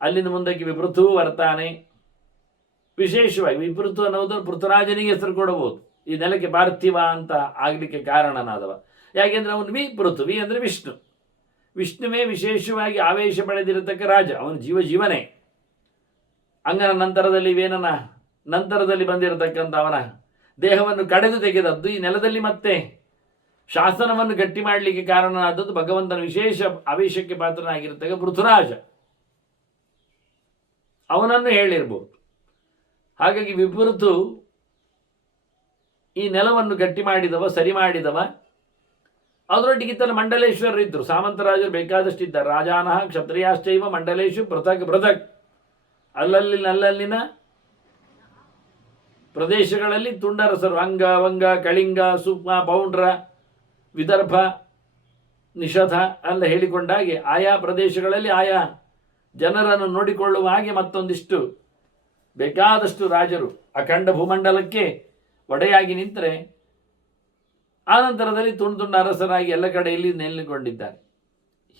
ಅಲ್ಲಿಂದ ಮುಂದಕ್ಕೆ ವಿಪೃಥು ಬರ್ತಾನೆ. ವಿಶೇಷವಾಗಿ ವಿಪೃತು ಅನ್ನೋದು ಪೃಥುರಾಜನಿಗೆ ಹೆಸರು ಕೊಡಬಹುದು. ಈ ನೆಲಕ್ಕೆ ಪಾರ್ಥಿವ ಅಂತ ಆಗಲಿಕ್ಕೆ ಕಾರಣನಾದವ. ಯಾಕೆಂದರೆ ಅವನು ಪೃಥ್ವಿ ಅಂದರೆ ವಿಷ್ಣು, ವಿಷ್ಣುವೇ ವಿಶೇಷವಾಗಿ ಆವೇಶ ಪಡೆದಿರತಕ್ಕ ರಾಜ, ಅವನು ಜೀವನೇ. ಅಂಗನ ನಂತರದಲ್ಲಿ ವೇನನ ನಂತರದಲ್ಲಿ ಬಂದಿರತಕ್ಕಂಥ ಅವನ ದೇಹವನ್ನು ಕಡೆದು ತೆಗೆದದ್ದು ಈ ನೆಲದಲ್ಲಿ ಮತ್ತೆ ಶಾಸನವನ್ನು ಗಟ್ಟಿ ಮಾಡಲಿಕ್ಕೆ ಕಾರಣನಾದದ್ದು ಭಗವಂತನ ವಿಶೇಷ ಆವೇಶಕ್ಕೆ ಪಾತ್ರನಾಗಿರತಕ್ಕ ಪೃಥುರಾಜ, ಅವನನ್ನು ಹೇಳಿರ್ಬೋದು. ಹಾಗಾಗಿ ವಿಪೃತು ಈ ನೆಲವನ್ನು ಗಟ್ಟಿ ಮಾಡಿದವ, ಸರಿ ಮಾಡಿದವ. ಅದರೊಟ್ಟಿಗೆ ಇತ್ತಲ್ಲ ಮಂಡಲೇಶ್ವರರು ಇದ್ದರು, ಸಾಮಂತರಾಜರು ಬೇಕಾದಷ್ಟಿದ್ದಾರೆ. ರಾಜಾನಃ ಕ್ಷತ್ರಿಯಾಶ್ಚೈವ ಮಂಡಲೇಶು ಪೃಥಕ್. ಅಲ್ಲಲ್ಲಿನ ಪ್ರದೇಶಗಳಲ್ಲಿ ತುಂಡರಸರು, ಅಂಗ, ವಂಗ, ಕಳಿಂಗ, ಸುಕ್ಮ, ಪೌಂಡ್ರ, ವಿದರ್ಭ, ನಿಷಧ ಎಲ್ಲ ಹೇಳಿಕೊಂಡಾಗೆ ಆಯಾ ಪ್ರದೇಶಗಳಲ್ಲಿ ಆಯಾ ಜನರನ್ನು ನೋಡಿಕೊಳ್ಳುವ ಹಾಗೆ ಮತ್ತೊಂದಿಷ್ಟು ಬೇಕಾದಷ್ಟು ರಾಜರು ಅಖಂಡ ಭೂಮಂಡಲಕ್ಕೆ ಒಡೆಯಾಗಿ ನಿಂತರೆ, ಆನಂತರದಲ್ಲಿ ತುಂಡು ಅರಸರಾಗಿ ಎಲ್ಲ ಕಡೆಯಲ್ಲಿ ನೆಲೆಗೊಂಡಿದ್ದಾರೆ.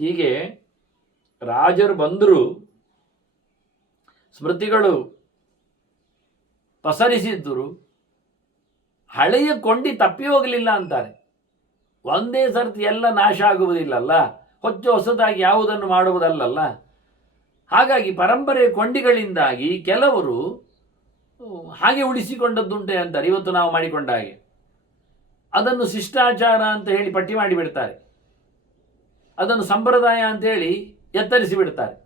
ಹೀಗೆ ರಾಜರು ಬಂದರೂ ಸ್ಮೃತಿಗಳು ಪಸರಿಸಿದ್ದರು, ಹಳೆಯ ಕೊಂಡಿ ತಪ್ಪಿ ಹೋಗಲಿಲ್ಲ ಅಂತಾರೆ. ಒಂದೇ ಸರ್ತಿ ಎಲ್ಲ ನಾಶ ಆಗುವುದಿಲ್ಲಲ್ಲ, ಹೊಸದಾಗಿ ಯಾವುದನ್ನು ಮಾಡುವುದಲ್ಲಲ್ಲ. ಹಾಗಾಗಿ ಪರಂಪರೆಯ ಕೊಂಡಿಗಳಿಂದಾಗಿ ಕೆಲವರು ಹಾಗೆ ಉಳಿಸಿಕೊಂಡದ್ದುಂಟೆ ಅಂತಾರೆ. ಇವತ್ತು ನಾವು ಮಾಡಿಕೊಂಡ ಹಾಗೆ ಅದನ್ನು ಶಿಷ್ಟಾಚಾರ ಅಂತ ಹೇಳಿ ಪಟ್ಟಿ ಮಾಡಿಬಿಡ್ತಾರೆ, ಅದನ್ನು ಸಂಪ್ರದಾಯ ಅಂತೇಳಿ ಎತ್ತರಿಸಿ ಬಿಡ್ತಾರೆ.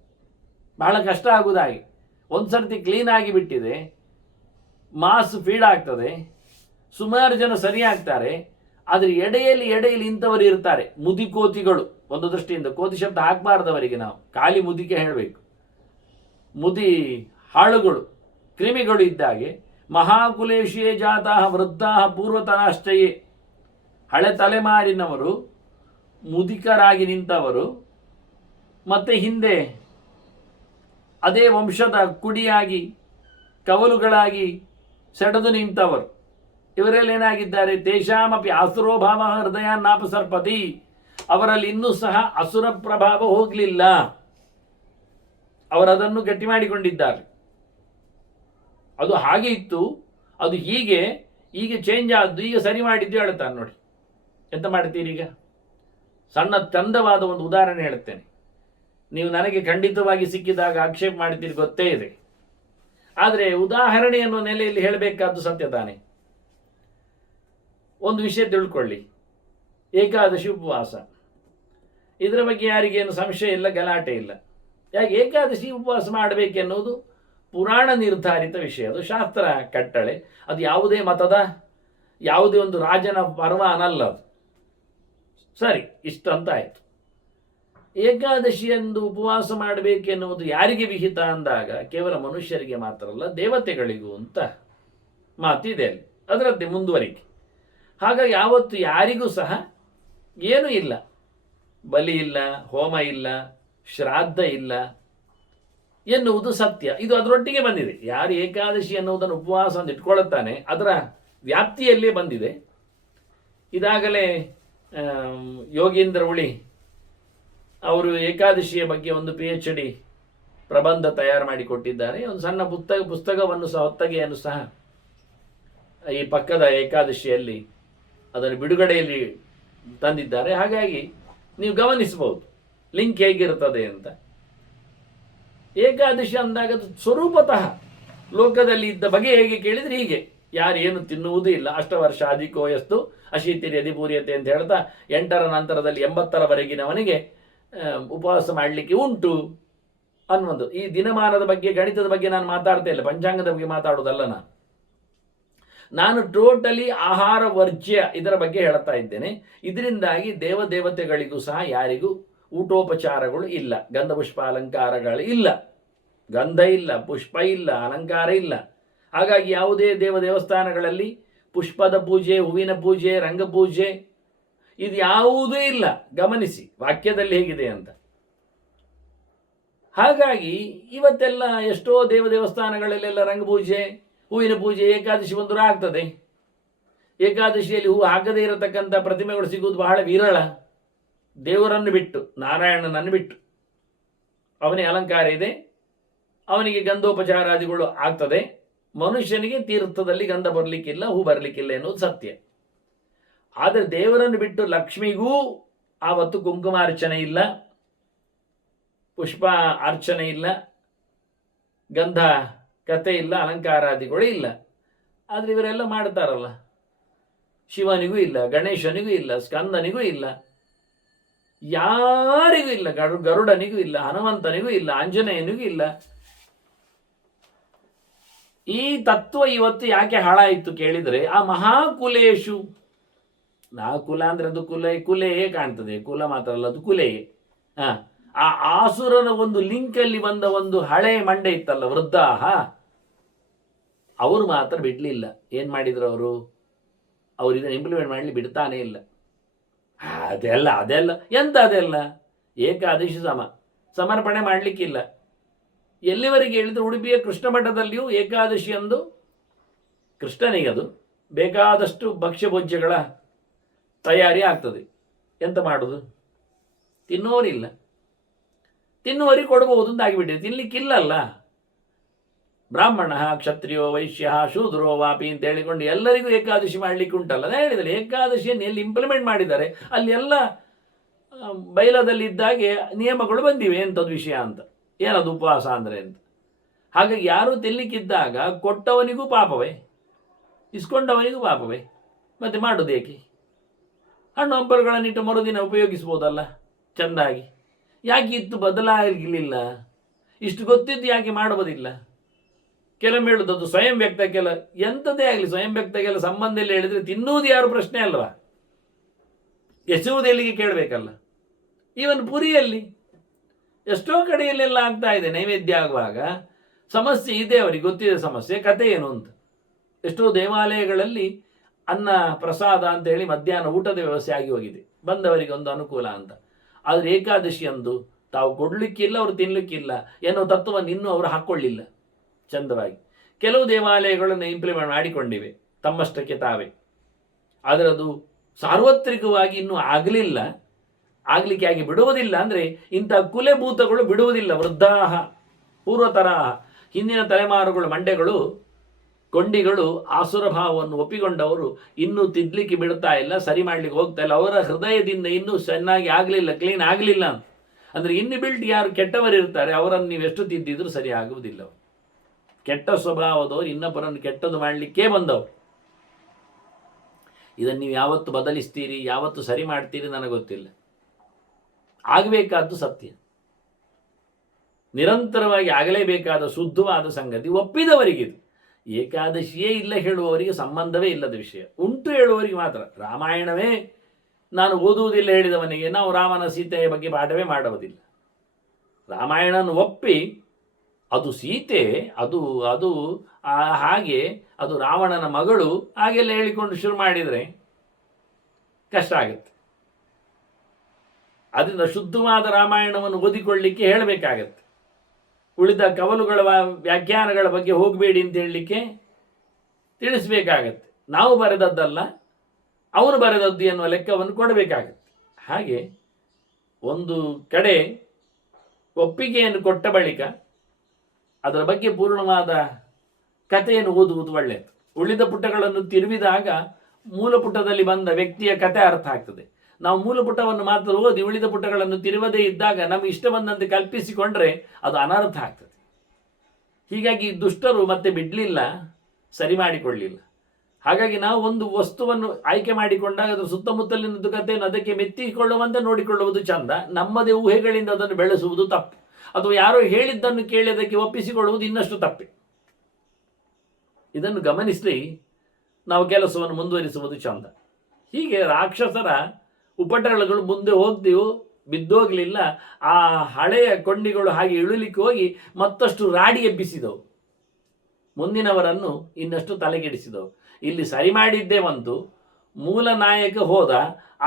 ಬಹಳ ಕಷ್ಟ ಆಗುವುದಾಗಿ ಒಂದು ಸರ್ತಿ ಕ್ಲೀನ್ ಆಗಿ ಬಿಟ್ಟಿದೆ, ಮಾಸ್ ಫೀಡ್ ಆಗ್ತದೆ, ಸುಮಾರು ಜನ ಸರಿಯಾಗ್ತಾರೆ, ಆದರೆ ಎಡೆಯಲ್ಲಿ ಇಂಥವರು ಇರ್ತಾರೆ, ಮುದಿಕೋತಿಗಳು. ಒಂದು ದೃಷ್ಟಿಯಿಂದ ಕೋತಿ ಶಬ್ದ ಹಾಕಬಾರ್ದವರಿಗೆ, ನಾವು ಖಾಲಿ ಮುದಿಕೆ ಹೇಳಬೇಕು. ಮುದಿ ಹಾಳುಗಳು, ಕ್ರಿಮಿಗಳು ಇದ್ದಾಗೆ ಮಹಾಕುಲೇಶಿಯೇ ಜಾತಾ ವೃದ್ಧಾ ಪೂರ್ವತನಾಶ್ಚಯೇ, ಹಳೆ ತಲೆಮಾರಿನವರು, ಮುದಿಕರಾಗಿ ನಿಂತವರು, ಮತ್ತೆ ಹಿಂದೆ ಅದೇ ವಂಶದ ಕುಡಿಯಾಗಿ ಕವಲುಗಳಾಗಿ ಸೆಡೆದು ನಿಂತವರು, ಇವರೆಲ್ಲೇನಾಗಿದ್ದಾರೆ? ತೇಷಾಮಪಿ ಆಸುರೋಭಾವ ಹೃದಯ ನಾಪಸರ್ಪತಿ, ಅವರಲ್ಲಿ ಇನ್ನೂ ಸಹ ಅಸುರ ಪ್ರಭಾವ ಹೋಗಲಿಲ್ಲ, ಅವರದನ್ನು ಗಟ್ಟಿ ಮಾಡಿಕೊಂಡಿದ್ದಾರೆ. ಅದು ಹಾಗೆ ಇತ್ತು, ಅದು ಹೀಗೆ ಚೇಂಜ್ ಆದ್ದು, ಈಗ ಸರಿ ಮಾಡಿದ್ದು ಹೇಳ್ತಾನೆ ನೋಡಿ. ಎಂತ ಮಾಡ್ತೀರಿ? ಈಗ ಸಣ್ಣ ಚಂದವಾದ ಒಂದು ಉದಾಹರಣೆ ಹೇಳುತ್ತೇನೆ, ನೀವು ನನಗೆ ಖಂಡಿತವಾಗಿ ಸಿಕ್ಕಿದಾಗ ಆಕ್ಷೇಪ ಮಾಡ್ತೀರಿ, ಗೊತ್ತೇ ಇದೆ. ಆದರೆ ಉದಾಹರಣೆ ಅನ್ನುವ ನೆಲೆಯಲ್ಲಿ ಹೇಳಬೇಕಾದ್ದು ಸತ್ಯ ತಾನೆ. ಒಂದು ವಿಷಯ ತಿಳ್ಕೊಳ್ಳಿ, ಏಕಾದಶಿ ಉಪವಾಸ, ಇದರ ಬಗ್ಗೆ ಯಾರಿಗೇನು ಸಂಶಯ ಇಲ್ಲ, ಗಲಾಟೆ ಇಲ್ಲ. ಯಾಕೆ ಏಕಾದಶಿ ಉಪವಾಸ ಮಾಡಬೇಕೆನ್ನುವುದು ಪುರಾಣ ನಿರ್ಧಾರಿತ ವಿಷಯ, ಅದು ಶಾಸ್ತ್ರ ಕಟ್ಟಳೆ, ಅದು ಯಾವುದೇ ಮತದ ಯಾವುದೇ ಒಂದು ರಾಜನ ಪರ್ವ ಅನ್ನಲ್ಲ ಅದು. ಸರಿ, ಇಷ್ಟಂತ ಆಯಿತು. ಏಕಾದಶಿಯಂದು ಉಪವಾಸ ಮಾಡಬೇಕೆನ್ನುವುದು ಯಾರಿಗೆ ವಿಹಿತ ಅಂದಾಗ ಕೇವಲ ಮನುಷ್ಯರಿಗೆ ಮಾತ್ರ ಅಲ್ಲ, ದೇವತೆಗಳಿಗೂ ಅಂತ ಮಾತಿದೆ ಅಲ್ಲಿ, ಅದರದ್ದೇ ಮುಂದುವರಿಕೆ. ಹಾಗಾಗಿ ಯಾವತ್ತು ಯಾರಿಗೂ ಸಹ ಏನೂ ಇಲ್ಲ, ಬಲಿ ಇಲ್ಲ, ಹೋಮ ಇಲ್ಲ, ಶ್ರಾದ್ದ ಇಲ್ಲ ಎನ್ನುವುದು ಸತ್ಯ. ಇದು ಅದರೊಟ್ಟಿಗೆ ಬಂದಿದೆ. ಯಾರು ಏಕಾದಶಿ ಎನ್ನುವುದನ್ನು ಉಪವಾಸ ಅಂತ ಇಟ್ಕೊಳ್ಳುತ್ತಾನೆ, ಅದರ ವ್ಯಾಪ್ತಿಯಲ್ಲೇ ಬಂದಿದೆ. ಇದಾಗಲೇ ಯೋಗೀಂದ್ರ ಉಳಿ ಅವರು ಏಕಾದಶಿಯ ಬಗ್ಗೆ ಒಂದು PhD ಪ್ರಬಂಧ ತಯಾರು ಮಾಡಿಕೊಟ್ಟಿದ್ದಾರೆ. ಒಂದು ಸಣ್ಣ ಪುಸ್ತಕವನ್ನು ಸಹ, ಹೊತ್ತಗೆಯನ್ನು ಸಹ ಈ ಪಕ್ಕದ ಏಕಾದಶಿಯಲ್ಲಿ ಅದನ್ನು ಬಿಡುಗಡೆಯಲ್ಲಿ ತಂದಿದ್ದಾರೆ. ಹಾಗಾಗಿ ನೀವು ಗಮನಿಸಬಹುದು ಲಿಂಕ್ ಹೇಗಿರುತ್ತದೆ ಅಂತ. ಏಕಾದಶಿ ಅಂದಾಗ ಅದು ಸ್ವರೂಪತಃ ಲೋಕದಲ್ಲಿ ಇದ್ದ ಬಗೆ ಹೇಗೆ ಕೇಳಿದರೆ ಹೀಗೆ, ಯಾರು ಏನು ತಿನ್ನುವುದೂ ಇಲ್ಲ, ಅಷ್ಟವರ್ಷ ಅಧಿಕೋಯಸ್ತು ಅಶೀತಿರಿ ಅಧಿಪೂರ್ಯತೆ ಅಂತ ಹೇಳ್ತಾ 8ರ ನಂತರದಲ್ಲಿ 80ರವರೆಗಿನವನಿಗೆ ಉಪವಾಸ ಮಾಡಲಿಕ್ಕೆ ಉಂಟು ಅನ್ನುವುದು. ಈ ದಿನಮಾನದ ಬಗ್ಗೆ, ಗಣಿತದ ಬಗ್ಗೆ ನಾನು ಮಾತಾಡ್ತಾ ಇಲ್ಲ, ಪಂಚಾಂಗದ ಬಗ್ಗೆ ಮಾತಾಡೋದಲ್ಲ. ನಾನು ಟೋಟಲಿ ಆಹಾರ ವರ್ಜ್ಯ ಇದರ ಬಗ್ಗೆ ಹೇಳ್ತಾ ಇದ್ದೇನೆ. ಇದರಿಂದಾಗಿ ದೇವತೆಗಳಿಗೂ ಸಹ ಯಾರಿಗೂ ಊಟೋಪಚಾರಗಳು ಇಲ್ಲ, ಗಂಧ ಪುಷ್ಪ ಅಲಂಕಾರಗಳು ಇಲ್ಲ, ಗಂಧ ಇಲ್ಲ, ಪುಷ್ಪ ಇಲ್ಲ, ಅಲಂಕಾರ ಇಲ್ಲ. ಹಾಗಾಗಿ ಯಾವುದೇ ದೇವಸ್ಥಾನಗಳಲ್ಲಿ ಪುಷ್ಪದ ಪೂಜೆ, ಹೂವಿನ ಪೂಜೆ, ರಂಗಪೂಜೆ ಇದು ಯಾವುದೂ ಇಲ್ಲ. ಗಮನಿಸಿ ವಾಕ್ಯದಲ್ಲಿ ಹೇಗಿದೆ ಅಂತ. ಹಾಗಾಗಿ ಇವತ್ತೆಲ್ಲ ಎಷ್ಟೋ ದೇವಸ್ಥಾನಗಳಲ್ಲೆಲ್ಲ ರಂಗಪೂಜೆ, ಹೂವಿನ ಪೂಜೆ ಏಕಾದಶಿ ಬಂದರೂ ಆಗ್ತದೆ. ಏಕಾದಶಿಯಲ್ಲಿ ಹೂ ಹಾಕದೇ ಇರತಕ್ಕಂಥ ಪ್ರತಿಮೆಗಳು ಸಿಗುವುದು ಬಹಳ ವಿರಳ. ದೇವರನ್ನು ಬಿಟ್ಟು, ನಾರಾಯಣನನ್ನು ಬಿಟ್ಟು, ಅವನಿಗೆ ಅಲಂಕಾರ ಇದೆ, ಅವನಿಗೆ ಗಂಧೋಪಚಾರಾದಿಗಳು ಆಗ್ತದೆ. ಮನುಷ್ಯನಿಗೆ ತೀರ್ಥದಲ್ಲಿ ಗಂಧ ಬರಲಿಕ್ಕಿಲ್ಲ, ಹೂ ಬರಲಿಕ್ಕಿಲ್ಲ ಎನ್ನುವುದು ಸತ್ಯ. ಆದರೆ ದೇವರನ್ನು ಬಿಟ್ಟು ಲಕ್ಷ್ಮಿಗೂ ಆವತ್ತು ಕುಂಕುಮಾರ್ಚನೆ ಇಲ್ಲ, ಪುಷ್ಪ ಅರ್ಚನೆ ಇಲ್ಲ, ಗಂಧ ಕತೆ ಇಲ್ಲ, ಅಲಂಕಾರಾದಿಗಳು ಇಲ್ಲ. ಆದರೆ ಇವರೆಲ್ಲ ಮಾಡ್ತಾರಲ್ಲ, ಶಿವನಿಗೂ ಇಲ್ಲ, ಗಣೇಶನಿಗೂ ಇಲ್ಲ, ಸ್ಕಂದನಿಗೂ ಇಲ್ಲ, ಯಾರಿಗೂ ಇಲ್ಲ, ಗರುಡನಿಗೂ ಇಲ್ಲ, ಹನುಮಂತನಿಗೂ ಇಲ್ಲ, ಆಂಜನೇಯನಿಗೂ ಇಲ್ಲ. ಈ ತತ್ವ ಇವತ್ತು ಯಾಕೆ ಹಾಳಾಯಿತು ಕೇಳಿದರೆ, ಆ ಮಹಾಕುಲೇಶು, ಕುಲ ಅಂದ್ರೆ ಅದು ಕುಲೆಯೇ ಕಾಣ್ತದೆ, ಕುಲ ಮಾತ್ರ ಅಲ್ಲ, ಅದು ಕುಲೆಯೇ. ಆ ಆಸುರನ ಒಂದು ಲಿಂಕಲ್ಲಿ ಬಂದ ಒಂದು ಹಳೆ ಮಂಡೆ ಇತ್ತಲ್ಲ, ವೃದ್ಧಾಹ, ಅವರು ಮಾತ್ರ ಬಿಡ್ಲಿಲ್ಲ. ಏನ್ ಮಾಡಿದ್ರು ಅವರು ಇದನ್ನು ಇಂಪ್ಲಿಮೆಂಟ್ ಮಾಡಲಿ ಬಿಡ್ತಾನೆ ಇಲ್ಲ. ಅದೆಲ್ಲ ಎಂತ, ಅದೆಲ್ಲ ಏಕಾದಶಿ ಸಮರ್ಪಣೆ ಮಾಡಲಿಕ್ಕಿಲ್ಲ. ಎಲ್ಲಿವರೆಗೆ ಹೇಳಿದ್ರೆ ಉಡುಪಿಯ ಕೃಷ್ಣ ಮಠದಲ್ಲಿಯೂ ಏಕಾದಶಿ ಅಂದು ಕೃಷ್ಣನಿಗದು ಬೇಕಾದಷ್ಟು ಭಕ್ಷ್ಯಭೋಜ್ಯಗಳ ತಯಾರಿ ಆಗ್ತದೆ. ಎಂತ ಮಾಡೋದು? ತಿನ್ನೋರಿಲ್ಲ, ತಿನ್ನುವರಿಗೆ ಕೊಡಬಹುದು ಅಂತ ಆಗಿಬಿಟ್ಟಿದೆ. ತಿನ್ಲಿಕ್ಕಿಲ್ಲಲ್ಲ. ಬ್ರಾಹ್ಮಣ, ಕ್ಷತ್ರಿಯೋ, ವೈಶ್ಯ, ಶೂದ್ರೋ ವಾಪಿ ಅಂತ ಹೇಳಿಕೊಂಡು ಎಲ್ಲರಿಗೂ ಏಕಾದಶಿ ಮಾಡಲಿಕ್ಕೆ ಉಂಟಲ್ಲ. ಅದೇ ಹೇಳಿದರೆ ಏಕಾದಶಿಯನ್ನು ಎಲ್ಲಿ ಇಂಪ್ಲಿಮೆಂಟ್ ಮಾಡಿದ್ದಾರೆ ಅಲ್ಲಿ ಎಲ್ಲ ಬೈಲದಲ್ಲಿ ಇದ್ದಾಗೆ ನಿಯಮಗಳು ಬಂದಿವೆ. ಎಂಥದ್ದು ವಿಷಯ ಅಂತ, ಏನದು ಉಪವಾಸ ಅಂದರೆ ಅಂತ. ಹಾಗಾಗಿ ಯಾರೂ ತಿನ್ನಲಿಕ್ಕಿದ್ದಾಗ ಕೊಟ್ಟವನಿಗೂ ಪಾಪವೇ, ಇಸ್ಕೊಂಡವನಿಗೂ ಪಾಪವೇ. ಮತ್ತೆ ಮಾಡೋದು ಏಕೆ? ಹಣ್ಣು ಹಂಪಲುಗಳನ್ನಿಟ್ಟು ಮರುದಿನ ಉಪಯೋಗಿಸ್ಬೋದಲ್ಲ ಚೆಂದಾಗಿ. ಯಾಕೆ ಇತ್ತು ಬದಲಾಗಲಿಲ್ಲ? ಇಷ್ಟು ಗೊತ್ತಿದ್ದು ಯಾಕೆ ಮಾಡುವುದಿಲ್ಲ? ಕೆಲವು ಹೇಳುವುದು ಅದು ಸ್ವಯಂ ವ್ಯಕ್ತ, ಎಂಥದ್ದೇ ಆಗಲಿ ಸ್ವಯಂ ವ್ಯಕ್ತಕ್ಕೆಲ್ಲ ಸಂಬಂಧ ಇಲ್ಲ ಹೇಳಿದರೆ ತಿನ್ನುವುದು ಯಾರು ಪ್ರಶ್ನೆ ಅಲ್ವಾ? ಎಸೆಯುವುದೆಲ್ಲಿಗೆ ಕೇಳಬೇಕಲ್ಲ. ಈವನ್ ಪುರಿಯಲ್ಲಿ ಎಷ್ಟೋ ಕಡೆಯಲ್ಲೆಲ್ಲ ಆಗ್ತಾ ಇದೆ, ನೈವೇದ್ಯ ಆಗುವಾಗ ಸಮಸ್ಯೆ ಇದೆ, ಅವರಿಗೆ ಗೊತ್ತಿದೆ ಸಮಸ್ಯೆ, ಕತೆ ಏನು ಅಂತ. ಎಷ್ಟೋ ದೇವಾಲಯಗಳಲ್ಲಿ ಅನ್ನ ಪ್ರಸಾದ ಅಂತ ಹೇಳಿ ಮಧ್ಯಾಹ್ನ ಊಟದ ವ್ಯವಸ್ಥೆ ಆಗಿ ಹೋಗಿದೆ, ಬಂದವರಿಗೆ ಒಂದು ಅನುಕೂಲ ಅಂತ. ಆದರೆ ಏಕಾದಶಿ ಅಂದು ತಾವು ಕೊಡಲಿಕ್ಕಿಲ್ಲ, ಅವರು ತಿನ್ನಲಿಕ್ಕಿಲ್ಲ ಏನೋ ತತ್ವವನ್ನು ಇನ್ನೂ ಅವರು ಹಾಕ್ಕೊಳ್ಳಿಲ್ಲ ಚಂದವಾಗಿ. ಕೆಲವು ದೇವಾಲಯಗಳನ್ನು ಇಂಪ್ಲಿಮೆಂಟ್ ಮಾಡಿಕೊಂಡಿವೆ ತಮ್ಮಷ್ಟಕ್ಕೆ ತಾವೇ, ಆದರೆ ಅದು ಸಾರ್ವತ್ರಿಕವಾಗಿ ಇನ್ನೂ ಆಗಲಿಲ್ಲ, ಆಗಲಿಕ್ಕೆ ಆಗಿ ಬಿಡುವುದಿಲ್ಲ. ಅಂದರೆ ಇಂಥ ಕುಲೆಭೂತಗಳು ಬಿಡುವುದಿಲ್ಲ. ವೃದ್ಧಾಹ ಪೂರ್ವತರಾಹ, ಹಿಂದಿನ ತಲೆಮಾರುಗಳು ಮಂಡೆಗಳು ಕೊಂಡಿಗಳು ಆಸುರ ಭಾವವನ್ನು ಒಪ್ಪಿಕೊಂಡವರು ಇನ್ನೂ ತಿದ್ದಲಿಕ್ಕೆ ಬಿಡ್ತಾ ಇಲ್ಲ, ಸರಿ ಮಾಡಲಿಕ್ಕೆ ಹೋಗ್ತಾ ಇಲ್ಲ. ಅವರ ಹೃದಯದಿಂದ ಇನ್ನೂ ಚೆನ್ನಾಗಿ ಆಗಲಿಲ್ಲ, ಕ್ಲೀನ್ ಆಗಲಿಲ್ಲ ಅಂತ. ಅಂದರೆ ಇನ್ನು ಬಿಲ್ಟ್ ಯಾರು ಕೆಟ್ಟವರು ಇರ್ತಾರೆ ಅವರನ್ನು ನೀವು ಎಷ್ಟು ತಿದ್ದಿದ್ರು ಸರಿ ಆಗುವುದಿಲ್ಲ. ಕೆಟ್ಟ ಸ್ವಭಾವದವರು ಇನ್ನೊಬ್ಬರನ್ನು ಕೆಟ್ಟದ್ದು ಮಾಡಲಿಕ್ಕೇ ಬಂದವರು. ಇದನ್ನು ನೀವು ಯಾವತ್ತು ಬದಲಿಸ್ತೀರಿ, ಯಾವತ್ತು ಸರಿ ಮಾಡ್ತೀರಿ ನನಗೆ ಗೊತ್ತಿಲ್ಲ. ಆಗಬೇಕಾದ್ದು ಸತ್ಯ, ನಿರಂತರವಾಗಿ ಆಗಲೇಬೇಕಾದ ಶುದ್ಧವಾದ ಸಂಗತಿ. ಒಪ್ಪಿದವರಿಗಿದು ಏಕಾದಶಿಯೇ ಇಲ್ಲ ಹೇಳುವವರಿಗೆ ಸಂಬಂಧವೇ ಇಲ್ಲದ ವಿಷಯ. ಉಂಟು ಹೇಳುವವರಿಗೆ ಮಾತ್ರ. ರಾಮಾಯಣವೇ ನಾನು ಓದುವುದಿಲ್ಲ ಹೇಳಿದವನಿಗೆ ನಾವು ರಾಮನ ಸೀತೆಯ ಬಗ್ಗೆ ಪಾಠವೇ ಮಾಡುವುದಿಲ್ಲ. ರಾಮಾಯಣನ ಒಪ್ಪಿ ಅದು ಸೀತೆ, ಅದು ಅದು ಹಾಗೆ ಅದು ರಾವಣನ ಮಗಳು ಹಾಗೆಲ್ಲ ಹೇಳಿಕೊಂಡು ಶುರು ಮಾಡಿದರೆ ಕಷ್ಟ ಆಗುತ್ತೆ. ಅದರಿಂದ ಶುದ್ಧವಾದ ರಾಮಾಯಣವನ್ನು ಓದಿಕೊಳ್ಳಲಿಕ್ಕೆ ಹೇಳಬೇಕಾಗತ್ತೆ. ಉಳಿದ ಕವಲುಗಳ ವ್ಯಾಖ್ಯಾನಗಳ ಬಗ್ಗೆ ಹೋಗಬೇಡಿ ಅಂತ ಹೇಳಲಿಕ್ಕೆ ತಿಳಿಸಬೇಕಾಗತ್ತೆ. ನಾವು ಬರೆದದ್ದಲ್ಲ, ಅವನು ಬರೆದದ್ದು ಎನ್ನುವ ಲೆಕ್ಕವನ್ನು ಕೊಡಬೇಕಾಗತ್ತೆ. ಹಾಗೆ ಒಂದು ಕಡೆ ಒಪ್ಪಿಗೆಯನ್ನು ಕೊಟ್ಟ ಬಳಿಕ ಅದರ ಬಗ್ಗೆ ಪೂರ್ಣವಾದ ಕಥೆಯನ್ನು ಓದುವುದು ಒಳ್ಳೆಯದು. ಉಳಿದ ಪುಟಗಳನ್ನು ತಿರುವಿದಾಗ ಮೂಲ ಪುಟದಲ್ಲಿ ಬಂದ ವ್ಯಕ್ತಿಯ ಕಥೆ ಅರ್ಥ ಆಗ್ತದೆ. ನಾವು ಮೂಲ ಪುಟವನ್ನು ಮಾತ್ರ ಓದಿ ಉಳಿದ ಪುಟಗಳನ್ನು ತಿರುವದೇ ಇದ್ದಾಗ ನಮಗೆ ಇಷ್ಟ ಬಂದಂತೆ ಕಲ್ಪಿಸಿಕೊಂಡ್ರೆ ಅದು ಅನರ್ಥ ಆಗ್ತದೆ. ಹೀಗಾಗಿ ದುಷ್ಟರು ಮತ್ತೆ ಬಿಡಲಿಲ್ಲ, ಸರಿ ಮಾಡಿಕೊಳ್ಳಲಿಲ್ಲ. ಹಾಗಾಗಿ ನಾವು ಒಂದು ವಸ್ತುವನ್ನು ಆಯ್ಕೆ ಮಾಡಿಕೊಂಡಾಗ ಅದರ ಸುತ್ತಮುತ್ತಲಿನದ್ದು ಕಥೆಯನ್ನು ಅದಕ್ಕೆ ಮೆತ್ತಿಕೊಳ್ಳುವಂತೆ ನೋಡಿಕೊಳ್ಳುವುದು ಚಂದ. ನಮ್ಮದೇ ಊಹೆಗಳಿಂದ ಅದನ್ನು ಬೆಳೆಸುವುದು ತಪ್ಪು. ಅಥವಾ ಯಾರೋ ಹೇಳಿದ್ದನ್ನು ಕೇಳಿ ಅದಕ್ಕೆ ಒಪ್ಪಿಸಿಕೊಳ್ಳುವುದು ಇನ್ನಷ್ಟು ತಪ್ಪೆ. ಇದನ್ನು ಗಮನಿಸಿ ನಾವು ಕೆಲಸವನ್ನು ಮುಂದುವರಿಸುವುದು ಚಂದ. ಹೀಗೆ ರಾಕ್ಷಸರ ಉಪಟಳಗಳು ಮುಂದೆ ಹೋಗ್ತೀವೋ ಬಿದ್ದೋಗಲಿಲ್ಲ. ಆ ಹಳೆಯ ಕೊಂಡಿಗಳು ಹಾಗೆ ಇಳಿಲಿಕ್ಕೆ ಹೋಗಿ ಮತ್ತಷ್ಟು ರಾಡಿ ಎಬ್ಬಿಸಿದವು, ಮುಂದಿನವರನ್ನು ಇನ್ನಷ್ಟು ತಲೆಗೆಡಿಸಿದವು. ಇಲ್ಲಿ ಸರಿ ಮಾಡಿದ್ದೇ ಒಂದು, ಮೂಲ ನಾಯಕ ಹೋದ,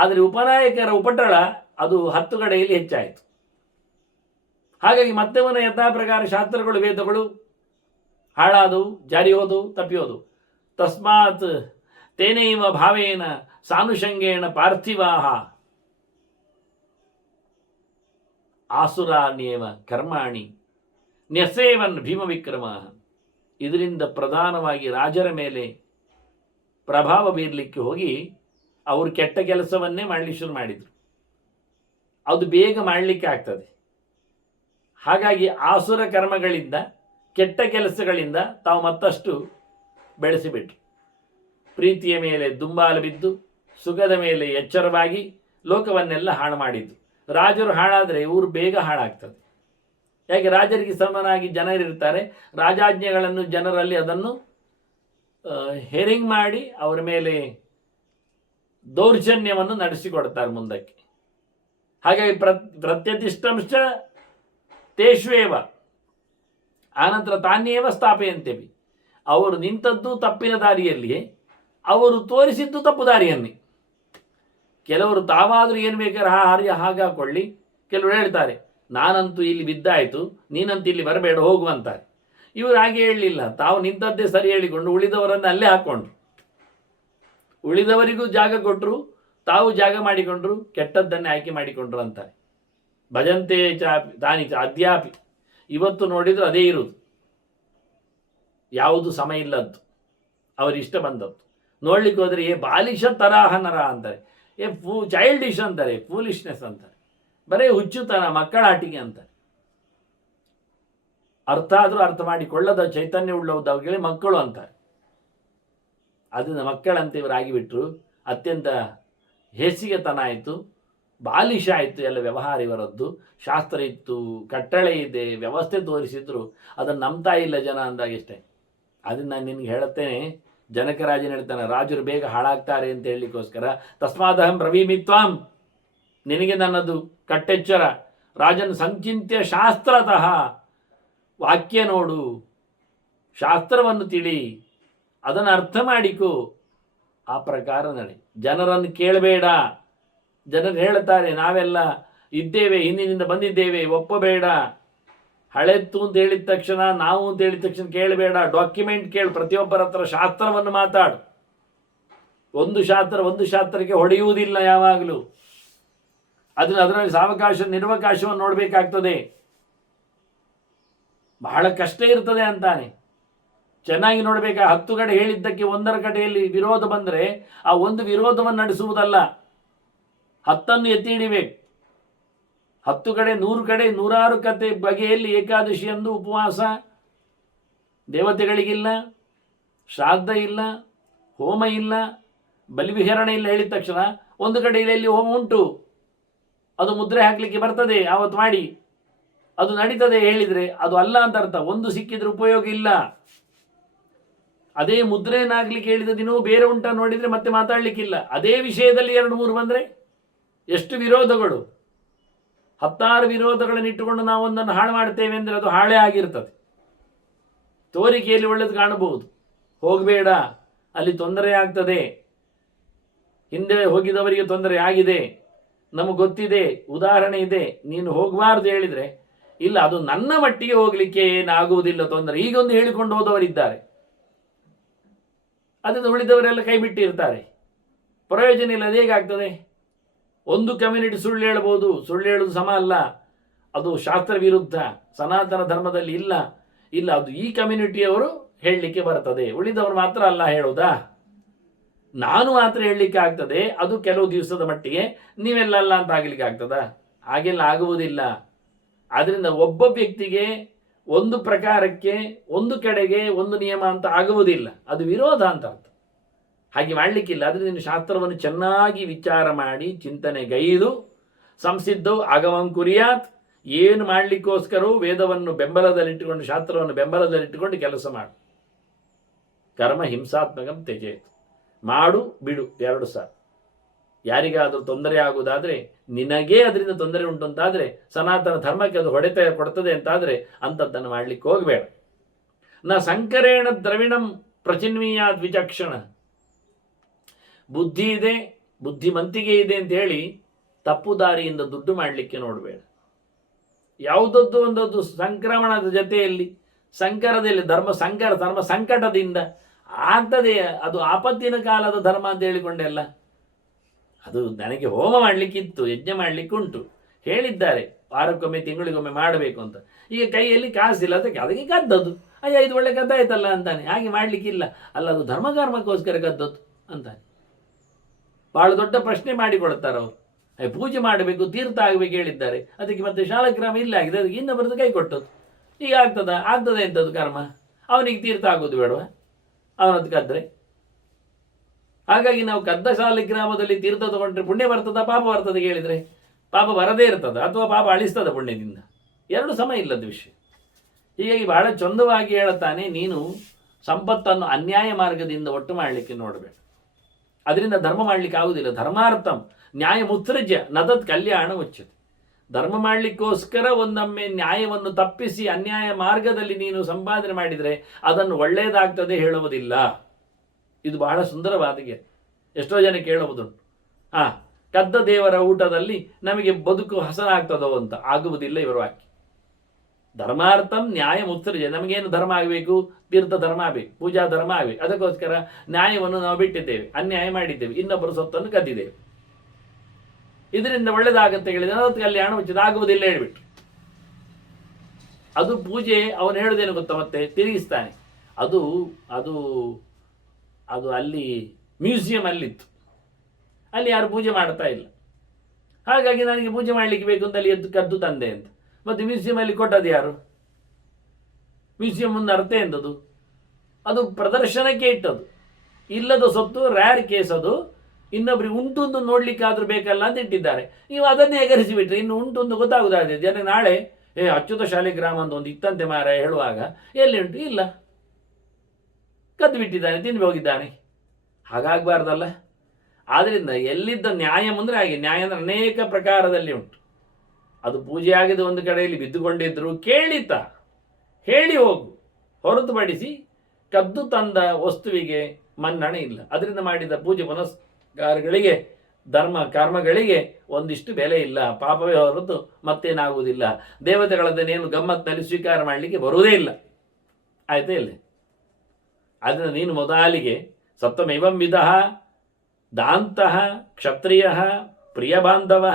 ಆದರೆ ಉಪನಾಯಕರ ಉಪಟಳ ಅದು 10 ಕಡೆಯಲ್ಲಿ ಹೆಚ್ಚಾಯಿತು. ಹಾಗಾಗಿ ಮತ್ತವನ ಯಥಾ ಪ್ರಕಾರ ಶಾಸ್ತ್ರಗಳು ವೇದಗಳು ಹಾಳಾದವು, ಜಾರಿ ಹೋದವು, ತಪ್ಪಿ ಹೋದವು. ತಸ್ಮಾತ್ ತೇನೈವ ಭಾವೇನ ಸಾನುಷಂಗೇಣ ಪಾರ್ಥಿವಾಹ ಆಸುರಾನ್ಯೇವ ಕರ್ಮಾಣಿ ನ್ಯಸೇವನ್ ಭೀಮ ವಿಕ್ರಮ. ಇದರಿಂದ ಪ್ರಧಾನವಾಗಿ ರಾಜರ ಮೇಲೆ ಪ್ರಭಾವ ಬೀರಲಿಕ್ಕೆ ಹೋಗಿ ಅವರು ಕೆಟ್ಟ ಕೆಲಸವನ್ನೇ ಮಾಡಲಿಕ್ಕೆ ಶುರು ಮಾಡಿದರು. ಅದು ಬೇಗ ಮಾಡಲಿಕ್ಕೆ ಆಗ್ತದೆ. ಹಾಗಾಗಿ ಆಸುರ ಕರ್ಮಗಳಿಂದ, ಕೆಟ್ಟ ಕೆಲಸಗಳಿಂದ ತಾವು ಮತ್ತಷ್ಟು ಬೆಳೆಸಿಬಿಟ್ರು. ಪ್ರೀತಿಯ ಮೇಲೆ ದುಂಬಾಲು ಬಿದ್ದು ಸುಖದ ಮೇಲೆ ಎಚ್ಚರವಾಗಿ ಲೋಕವನ್ನೆಲ್ಲ ಹಾಳು ಮಾಡಿದ್ದು. ರಾಜರು ಹಾಳಾದರೆ ಊರು ಬೇಗ ಹಾಳಾಗ್ತದೆ. ಯಾಕೆ? ರಾಜರಿಗೆ ಸಮನಾಗಿ ಜನರಿರ್ತಾರೆ. ರಾಜಾಜ್ಞೆಗಳನ್ನು ಜನರಲ್ಲಿ ಅದನ್ನು ಹೆರಿಂಗ್ ಮಾಡಿ ಅವರ ಮೇಲೆ ದೌರ್ಜನ್ಯವನ್ನು ನಡೆಸಿಕೊಡ್ತಾರೆ ಮುಂದಕ್ಕೆ. ಹಾಗಾಗಿ ಪ್ರತ್ಯತಿಷ್ಠಂಶ ತೇಷ್ವೇವ ಆನಂತರ ತಾನ್ಯೇವ ಸ್ಥಾಪೆಯಂತೆವಿ. ಅವರು ನಿಂತದ್ದು ತಪ್ಪಿನ ದಾರಿಯಲ್ಲಿಯೇ, ಅವರು ತೋರಿಸಿದ್ದು ತಪ್ಪು ದಾರಿಯನ್ನೇ. ಕೆಲವರು ತಾವಾದರೂ ಏನು ಬೇಕಾದ್ರೆ ಹಾಗಾಕೊಳ್ಳಿ. ಕೆಲವರು ಹೇಳ್ತಾರೆ ನಾನಂತೂ ಇಲ್ಲಿ ಬಿದ್ದಾಯಿತು, ನೀನಂತೂ ಇಲ್ಲಿ ಬರಬೇಡ ಹೋಗುವಂತಾರೆ. ಇವರು ಹಾಗೆ ಹೇಳಲಿಲ್ಲ. ತಾವು ನಿಂತದ್ದೇ ಸರಿ ಹೇಳಿಕೊಂಡು ಉಳಿದವರನ್ನು ಅಲ್ಲೇ ಹಾಕ್ಕೊಂಡ್ರು. ಉಳಿದವರಿಗೂ ಜಾಗ ಕೊಟ್ಟರು, ತಾವು ಜಾಗ ಮಾಡಿಕೊಂಡ್ರು, ಕೆಟ್ಟದ್ದನ್ನೇ ಆಯ್ಕೆ ಮಾಡಿಕೊಂಡ್ರು ಅಂತಾರೆ. ಭಜಂತೆ ಚಾಪಿ ತಾನಿ ಚ ಅದ್ಯಾಪಿ. ಇವತ್ತು ನೋಡಿದ್ರು ಅದೇ ಇರುವುದು. ಯಾವುದು ಸಮಯ ಇಲ್ಲದ್ದು, ಅವರಿಷ್ಟ ಬಂದದ್ದು. ನೋಡ್ಲಿಕ್ಕೆ ಹೋದರೆ ಬಾಲಿಶ ತರಾಹನರ ಅಂತಾರೆ, ಚೈಲ್ಡಿಶ್ ಅಂತಾರೆ, ಫೂಲಿಶ್ನೆಸ್ ಅಂತಾರೆ, ಬರೀ ಹುಚ್ಚುತನ, ಮಕ್ಕಳ ಆಟಿಕೆ ಅಂತಾರೆ. ಅರ್ಥ ಆದರೂ ಅರ್ಥ ಮಾಡಿಕೊಳ್ಳದ ಚೈತನ್ಯ ಉಳ್ಳವುದಾಗಲಿ ಮಕ್ಕಳು ಅಂತಾರೆ. ಅದನ್ನು ಮಕ್ಕಳಂತೆ ಇವರು ಆಗಿಬಿಟ್ರು. ಅತ್ಯಂತ ಹೇಸಿಗೆತನ ಆಯಿತು, ಬಾಲಿಶ ಆಯಿತು ಎಲ್ಲ ವ್ಯವಹಾರ ಇವರದ್ದು. ಶಾಸ್ತ್ರ ಇತ್ತು, ಕಟ್ಟಳೆ ಇದೆ, ವ್ಯವಸ್ಥೆ ತೋರಿಸಿದ್ರು ಅದನ್ನು ನಂಬ್ತಾ ಇಲ್ಲ ಜನ ಅಂದಾಗಷ್ಟೇ. ಅದನ್ನು ನಾನು ನಿನಗೆ ಹೇಳುತ್ತೇನೆ, ಜನಕರಾಜನ ಹೇಳ್ತಾನೆ, ರಾಜರು ಬೇಗ ಹಾಳಾಗ್ತಾರೆ ಅಂತ ಹೇಳಲಿಕ್ಕೋಸ್ಕರ ತಸ್ಮಾದಹಂ ಬ್ರವೀಮಿತ್ವಾಂ, ನಿನಗೆ ನನ್ನದು ಕಟ್ಟೆಚ್ಚರ. ರಾಜನ್ ಸಂಚಿಂತ್ಯ ಶಾಸ್ತ್ರತಃ, ವಾಕ್ಯ ನೋಡು, ಶಾಸ್ತ್ರವನ್ನು ತಿಳಿ, ಅದನ್ನು ಅರ್ಥ ಮಾಡಿಕೊ, ಆ ಪ್ರಕಾರ ನಡೆ. ಜನರನ್ನು ಕೇಳಬೇಡ. ಜನರು ಹೇಳ್ತಾರೆ ನಾವೆಲ್ಲ ಇದ್ದೇವೆ, ಹಿಂದಿನಿಂದ ಬಂದಿದ್ದೇವೆ, ಒಪ್ಪಬೇಡ. ಹಳೆತ್ತು ಅಂತ ಹೇಳಿದ ತಕ್ಷಣ, ನಾವು ಅಂತ ಹೇಳಿದ ತಕ್ಷಣ ಕೇಳಬೇಡ. ಡಾಕ್ಯುಮೆಂಟ್ ಕೇಳು, ಪ್ರತಿಯೊಬ್ಬರ ಹತ್ರ ಶಾಸ್ತ್ರವನ್ನು ಮಾತಾಡು. ಒಂದು ಶಾಸ್ತ್ರಕ್ಕೆ ಹೊಡೆಯುವುದಿಲ್ಲ ಯಾವಾಗಲೂ. ಅದರಲ್ಲಿ ಸಾವಕಾಶ ನಿರ್ವಕಾಶವನ್ನು ನೋಡಬೇಕಾಗ್ತದೆ. ಬಹಳ ಕಷ್ಟ ಇರ್ತದೆ ಅಂತಾನೆ. ಚೆನ್ನಾಗಿ ನೋಡಬೇಕಾ. 10 ಕಡೆ ಹೇಳಿದ್ದಕ್ಕೆ 1ರ ಕಡೆಯಲ್ಲಿ ವಿರೋಧ ಬಂದರೆ ಆ ಒಂದು ವಿರೋಧವನ್ನು ನಡೆಸುವುದಲ್ಲ, 10 ಎತ್ತಿ ಹಿಡಿಬೇಕು. 10 ಕಡೆ 100 ಕಡೆ 106 ಕತೆ ಬಗೆಯಲ್ಲಿ ಏಕಾದಶಿ ಎಂದು ಉಪವಾಸ, ದೇವತೆಗಳಿಗಿಲ್ಲ, ಶ್ರಾದ್ದ ಇಲ್ಲ, ಹೋಮ ಇಲ್ಲ, ಬಲಿವಿಹರಣೆ ಇಲ್ಲ ಹೇಳಿದ ತಕ್ಷಣ ಒಂದು ಕಡೆಯಲ್ಲಿ ಹೋಮ ಉಂಟು, ಅದು ಮುದ್ರೆ ಹಾಕಲಿಕ್ಕೆ ಬರ್ತದೆ, ಆವತ್ತು ಮಾಡಿ, ಅದು ನಡೀತದೆ ಹೇಳಿದರೆ ಅದು ಅಲ್ಲ ಅಂತ ಅರ್ಥ. ಒಂದು ಸಿಕ್ಕಿದ್ರೆ ಉಪಯೋಗ ಇಲ್ಲ. ಅದೇ ಮುದ್ರೆನಾಗ್ಲಿಕ್ಕೆ ಹೇಳಿದ ದಿನವೂ ಬೇರೆ ಉಂಟ ನೋಡಿದರೆ ಮತ್ತೆ ಮಾತಾಡಲಿಕ್ಕಿಲ್ಲ. ಅದೇ ವಿಷಯದಲ್ಲಿ 2-3 ಬಂದರೆ ಎಷ್ಟು ವಿರೋಧಗಳು, 16 ವಿರೋಧಗಳನ್ನು ಇಟ್ಟುಕೊಂಡು ನಾವು ಒಂದನ್ನು ಹಾಳು ಮಾಡ್ತೇವೆ ಅಂದರೆ ಅದು ಹಾಳೇ ಆಗಿರ್ತದೆ. ತೋರಿಕೆಯಲ್ಲಿ ಒಳ್ಳೆದು ಕಾಣಬಹುದು, ಹೋಗಬೇಡ, ಅಲ್ಲಿ ತೊಂದರೆ ಆಗ್ತದೆ. ಹಿಂದೆ ಹೋಗಿದವರಿಗೆ ತೊಂದರೆ ಆಗಿದೆ, ನಮಗೆ ಗೊತ್ತಿದೆ, ಉದಾಹರಣೆ ಇದೆ, ನೀನು ಹೋಗಬಾರ್ದು ಹೇಳಿದರೆ ಇಲ್ಲ, ಅದು ನನ್ನ ಮಟ್ಟಿಗೆ ಹೋಗಲಿಕ್ಕೆ ಏನಾಗುವುದಿಲ್ಲ ತೊಂದರೆ, ಈಗೊಂದು ಹೇಳಿಕೊಂಡು ಹೋದವರಿದ್ದಾರೆ. ಅದನ್ನು ಉಳಿದವರೆಲ್ಲ ಕೈ ಬಿಟ್ಟಿರ್ತಾರೆ, ಪ್ರಯೋಜನ ಇಲ್ಲ. ಅದು ಹೇಗಾಗ್ತದೆ? ಒಂದು ಕಮ್ಯುನಿಟಿ ಸುಳ್ಳು ಹೇಳ್ಬೋದು, ಸುಳ್ಳು ಹೇಳೋದು ಸಮ ಅಲ್ಲ, ಅದು ಶಾಸ್ತ್ರ ವಿರುದ್ಧ, ಸನಾತನ ಧರ್ಮದಲ್ಲಿ ಇಲ್ಲ. ಅದು ಈ ಕಮ್ಯುನಿಟಿಯವರು ಹೇಳಲಿಕ್ಕೆ ಬರ್ತದೆ, ಉಳಿದವರು ಮಾತ್ರ ಅಲ್ಲ ಹೇಳೋದಾ? ನಾನು ಮಾತ್ರ ಹೇಳಲಿಕ್ಕೆ ಆಗ್ತದೆ, ಅದು ಕೆಲವು ದಿವಸದ ಮಟ್ಟಿಗೆ, ನೀವೆಲ್ಲ ಅಲ್ಲ ಅಂತ ಆಗಲಿಕ್ಕೆ ಆಗ್ತದಾ? ಹಾಗೆಲ್ಲ ಆಗುವುದಿಲ್ಲ. ಆದ್ದರಿಂದ ಒಬ್ಬ ವ್ಯಕ್ತಿಗೆ ಒಂದು ಪ್ರಕಾರಕ್ಕೆ ಒಂದು ಕಡೆಗೆ ಒಂದು ನಿಯಮ ಅಂತ ಆಗುವುದಿಲ್ಲ, ಅದು ವಿರೋಧ ಅಂತ ಅರ್ಥ. ಹಾಗೆ ಮಾಡಲಿಕ್ಕಿಲ್ಲ. ಅದರಿಂದ ನೀನು ಶಾಸ್ತ್ರವನ್ನು ಚೆನ್ನಾಗಿ ವಿಚಾರ ಮಾಡಿ ಚಿಂತನೆಗೈದು ಸಂಸಿದ್ಧವು ಆಗಮಂ ಕುರಿಯಾತ್, ಏನು ಮಾಡಲಿಕ್ಕೋಸ್ಕರವೂ ವೇದವನ್ನು ಬೆಂಬಲದಲ್ಲಿಟ್ಟುಕೊಂಡು, ಶಾಸ್ತ್ರವನ್ನು ಬೆಂಬಲದಲ್ಲಿಟ್ಟುಕೊಂಡು ಕೆಲಸ ಮಾಡು. ಕರ್ಮ ಹಿಂಸಾತ್ಮಕಂ ತ್ಯಜೇತ್, ಮಾಡು ಬಿಡು 2 ಸಾರಿ. ಯಾರಿಗಾದರೂ ತೊಂದರೆ ಆಗುವುದಾದರೆ, ನಿನಗೇ ಅದರಿಂದ ತೊಂದರೆ ಉಂಟು ಅಂತಾದರೆ, ಸನಾತನ ಧರ್ಮಕ್ಕೆ ಅದು ಹೊಡೆತ ಕೊಡ್ತದೆ ಅಂತಾದರೆ ಅಂಥದ್ದನ್ನು ಮಾಡಲಿಕ್ಕೆ ಹೋಗಬೇಡ. ನ ಸಂಕರೇಣ ದ್ರವಿಣಂ ಪ್ರಚಿನ್ವೀಯಾದ್ ವಿಚಕ್ಷಣ. ಬುದ್ಧಿ ಇದೆ, ಬುದ್ಧಿಮಂತಿಗೆ ಇದೆ ಅಂತ ಹೇಳಿ ತಪ್ಪು ದಾರಿಯಿಂದ ದುಡ್ಡು ಮಾಡಲಿಕ್ಕೆ ನೋಡಬೇಡ. ಯಾವುದದ್ದು ಒಂದೊಂದು ಸಂಕ್ರಮಣದ ಜೊತೆಯಲ್ಲಿ, ಸಂಕರದಲ್ಲಿ ಧರ್ಮ ಸಂಕಟದಿಂದ ಆಗ್ತದೆ. ಅದು ಆಪತ್ತಿನ ಕಾಲದ ಧರ್ಮ ಅಂತ ಹೇಳಿಕೊಂಡೆಲ್ಲ. ಅದು ನನಗೆ ಹೋಮ ಮಾಡಲಿಕ್ಕಿತ್ತು, ಯಜ್ಞ ಮಾಡಲಿಕ್ಕೆ ಉಂಟು, ಹೇಳಿದ್ದಾರೆ ವಾರಕ್ಕೊಮ್ಮೆ ತಿಂಗಳಿಗೊಮ್ಮೆ ಮಾಡಬೇಕು ಅಂತ. ಈಗ ಕೈಯಲ್ಲಿ ಕಾಸಿಲ್ಲ, ಅದಕ್ಕೆ ಕದ್ದದ್ದು. ಅಯ್ಯ ಇದು ಒಳ್ಳೆ ಕದ್ದಾಯ್ತಲ್ಲ ಅಂತಾನೆ. ಹಾಗೆ ಮಾಡಲಿಕ್ಕಿಲ್ಲ, ಅಲ್ಲ ಅದು ಧರ್ಮಕರ್ಮಕ್ಕೋಸ್ಕರ ಕದ್ದದ್ದು ಅಂತಾನೆ. ಭಾಳ ದೊಡ್ಡ ಪ್ರಶ್ನೆ ಮಾಡಿಕೊಡ್ತಾರೆ ಅವರು. ಪೂಜೆ ಮಾಡಬೇಕು, ತೀರ್ಥ ಆಗಬೇಕು ಹೇಳಿದ್ದಾರೆ, ಅದಕ್ಕೆ ಮತ್ತೆ ಶಾಲಗ್ರಾಮ ಇಲ್ಲ ಆಗಿದೆ, ಅದಕ್ಕೆ ಇನ್ನೊಬ್ಬರದ್ದು ಕೈ ಕೊಟ್ಟದ್ದು. ಈಗ ಆಗ್ತದೆ ಎಂಥದ್ದು ಕರ್ಮ? ಅವನಿಗೆ ತೀರ್ಥ ಆಗೋದು ಬೇಡವಾ ಅವನದ್ದು ಕದ್ದರೆ? ಹಾಗಾಗಿ ನಾವು ಕದ್ದ ಶಾಲಿಗ್ರಾಮದಲ್ಲಿ ತೀರ್ಥ ತಗೊಂಡ್ರೆ ಪುಣ್ಯ ಬರ್ತದ ಪಾಪ ಬರ್ತದೆ ಕೇಳಿದರೆ? ಪಾಪ ಬರದೇ ಇರ್ತದ ಅಥವಾ ಪಾಪ ಅಳಿಸ್ತದ ಪುಣ್ಯದಿಂದ? 2 ಸಮ ಇಲ್ಲದ ವಿಷಯ. ಹೀಗಾಗಿ ಬಹಳ ಚಂದವಾಗಿ ಹೇಳುತ್ತಾನೆ, ನೀನು ಸಂಪತ್ತನ್ನು ಅನ್ಯಾಯ ಮಾರ್ಗದಿಂದ ಒಟ್ಟು ಮಾಡಲಿಕ್ಕೆ ನೋಡಬೇಡ. ಅದರಿಂದ ಧರ್ಮ ಮಾಡಲಿಕ್ಕೆ ಆಗುವುದಿಲ್ಲ. ಧರ್ಮಾರ್ಥಂ ನ್ಯಾಯ ಮುತ್ಸೃಜ್ಯ ನದತ್ ಕಲ್ಯಾಣ ಉಚ್ಯತೆ. ಧರ್ಮ ಮಾಡಲಿಕ್ಕೋಸ್ಕರ ಒಂದೊಮ್ಮೆ ನ್ಯಾಯವನ್ನು ತಪ್ಪಿಸಿ ಅನ್ಯಾಯ ಮಾರ್ಗದಲ್ಲಿ ನೀನು ಸಂಪಾದನೆ ಮಾಡಿದರೆ ಅದನ್ನು ಒಳ್ಳೆಯದಾಗ್ತದೆ ಹೇಳುವುದಿಲ್ಲ. ಇದು ಬಹಳ ಸುಂದರವಾದ ಗೆ. ಎಷ್ಟೋ ಜನ ಕೇಳುವುದುಂಟು, ಕದ್ದ ದೇವರ ಊಟದಲ್ಲಿ ನಮಗೆ ಬದುಕು ಹಸನಾಗ್ತದೋ ಅಂತ. ಆಗುವುದಿಲ್ಲ ಇವರ ವಾಕ್ಯ. ಧರ್ಮಾರ್ಥಂ ನ್ಯಾಯ ಮುತ್ಸೃಜ್ಯ. ನಮಗೇನು ಧರ್ಮ ಆಗಬೇಕು? ತೀರ್ಥ ಧರ್ಮ ಆಗಬೇಕು, ಪೂಜಾ ಧರ್ಮ ಆಗಬೇಕು. ಅದಕ್ಕೋಸ್ಕರ ನ್ಯಾಯವನ್ನು ನಾವು ಬಿಟ್ಟಿದ್ದೇವೆ, ಅನ್ಯಾಯ ಮಾಡಿದ್ದೇವೆ, ಇನ್ನೊಬ್ಬರ ಸೊತ್ತನ್ನು ಕದ್ದಿದ್ದೇವೆ. ಇದರಿಂದ ಒಳ್ಳೆಯದಾಗತ್ತೆ ಹೇಳಿದ್ರೆ ಅದಕ್ಕೆ ಕಲ್ಯಾಣ ಉಚಿತ ಆಗುವುದಿಲ್ಲ ಹೇಳಿಬಿಟ್ರು. ಅದು ಪೂಜೆ ಅವನು ಹೇಳುವುದೇನು ಗೊತ್ತಾ, ಮತ್ತೆ ತಿರುಗಿಸ್ತಾನೆ. ಅದು ಅದು ಅದು ಅಲ್ಲಿ ಮ್ಯೂಸಿಯಂ ಅಲ್ಲಿತ್ತು, ಅಲ್ಲಿ ಯಾರು ಪೂಜೆ ಮಾಡ್ತಾ ಇಲ್ಲ. ಹಾಗಾಗಿ ನನಗೆ ಪೂಜೆ ಮಾಡಲಿಕ್ಕೆ ಬೇಕು ಅಂತ ಅಲ್ಲಿ ಕದ್ದು ತಂದೆ ಅಂತ. ಮತ್ತು ಮ್ಯೂಸಿಯಮಲ್ಲಿ ಕೊಟ್ಟದ್ದು ಯಾರು? ಮ್ಯೂಸಿಯಂ ಮುಂದೆ ಅರ್ಥ ಎಂಥದ್ದು? ಅದು ಪ್ರದರ್ಶನಕ್ಕೆ ಇಟ್ಟದ್ದು. ಇಲ್ಲದ ಸೊತ್ತು ರ್ಯಾರ್ ಕೇಸ್. ಅದು ಇನ್ನೊಬ್ರಿಗೆ ಉಂಟು ಒಂದು ನೋಡ್ಲಿಕ್ಕಾದ್ರೂ ಬೇಕಲ್ಲ ಅಂತ ಇಟ್ಟಿದ್ದಾರೆ. ನೀವು ಅದನ್ನೇ ಎಗರಿಸಿಬಿಟ್ರೆ ಇನ್ನು ಉಂಟು ಒಂದು ಗೊತ್ತಾಗುದಾದ್ರೆ ಜನ ನಾಳೆ ಅಚ್ಯುತ ಶಾಲಿಗ್ರಾಮ ಅಂತ ಒಂದು ಇತ್ತಂತೆ ಮಾರ ಹೇಳುವಾಗ ಎಲ್ಲಿ ಉಂಟು? ಇಲ್ಲ. ಕದ್ದು ಬಿಟ್ಟಿದ್ದಾನೆ, ತಿಂದು ಹೋಗಿದ್ದಾನೆ. ಹಾಗಾಗಬಾರ್ದಲ್ಲ. ಆದ್ದರಿಂದ ಎಲ್ಲಿದ್ದ ನ್ಯಾಯ ಮುಂದೆ ಹಾಗೆ ನ್ಯಾಯ ಅಂದರೆ ಅನೇಕ ಪ್ರಕಾರದಲ್ಲಿ ಉಂಟು. ಅದು ಪೂಜೆ ಆಗಿದ ಒಂದು ಕಡೆಯಲ್ಲಿ ಬಿದ್ದುಕೊಂಡಿದ್ರು ಕೇಳಿತ ಹೇಳಿ ಹೋಗು, ಹೊರತುಪಡಿಸಿ ಕದ್ದು ತಂದ ವಸ್ತುವಿಗೆ ಮನ್ನಣೆ ಇಲ್ಲ. ಅದರಿಂದ ಮಾಡಿದ ಪೂಜೆ ಪುನಸ್ಕಾರಗಳಿಗೆ ಧರ್ಮ ಕರ್ಮಗಳಿಗೆ ಒಂದಿಷ್ಟು ಬೆಲೆ ಇಲ್ಲ, ಪಾಪವೇ ಹೊರತು ಮತ್ತೇನಾಗುವುದಿಲ್ಲ. ದೇವತೆಗಳದ್ದನ್ನೇನು ಗಮ್ಮತ್ತಿನಲ್ಲಿ ಸ್ವೀಕಾರ ಮಾಡಲಿಕ್ಕೆ ಬರುವುದೇ ಇಲ್ಲ. ಆಯ್ತಾ ಇಲ್ಲ? ಅದನ್ನು ನೀನು ಮೊದಲಿಗೆ ಸಪ್ತಮೈವಂ ವಿಧಃ ದಾಂತಃ ಕ್ಷತ್ರಿಯ ಪ್ರಿಯ ಬಾಂಧವ,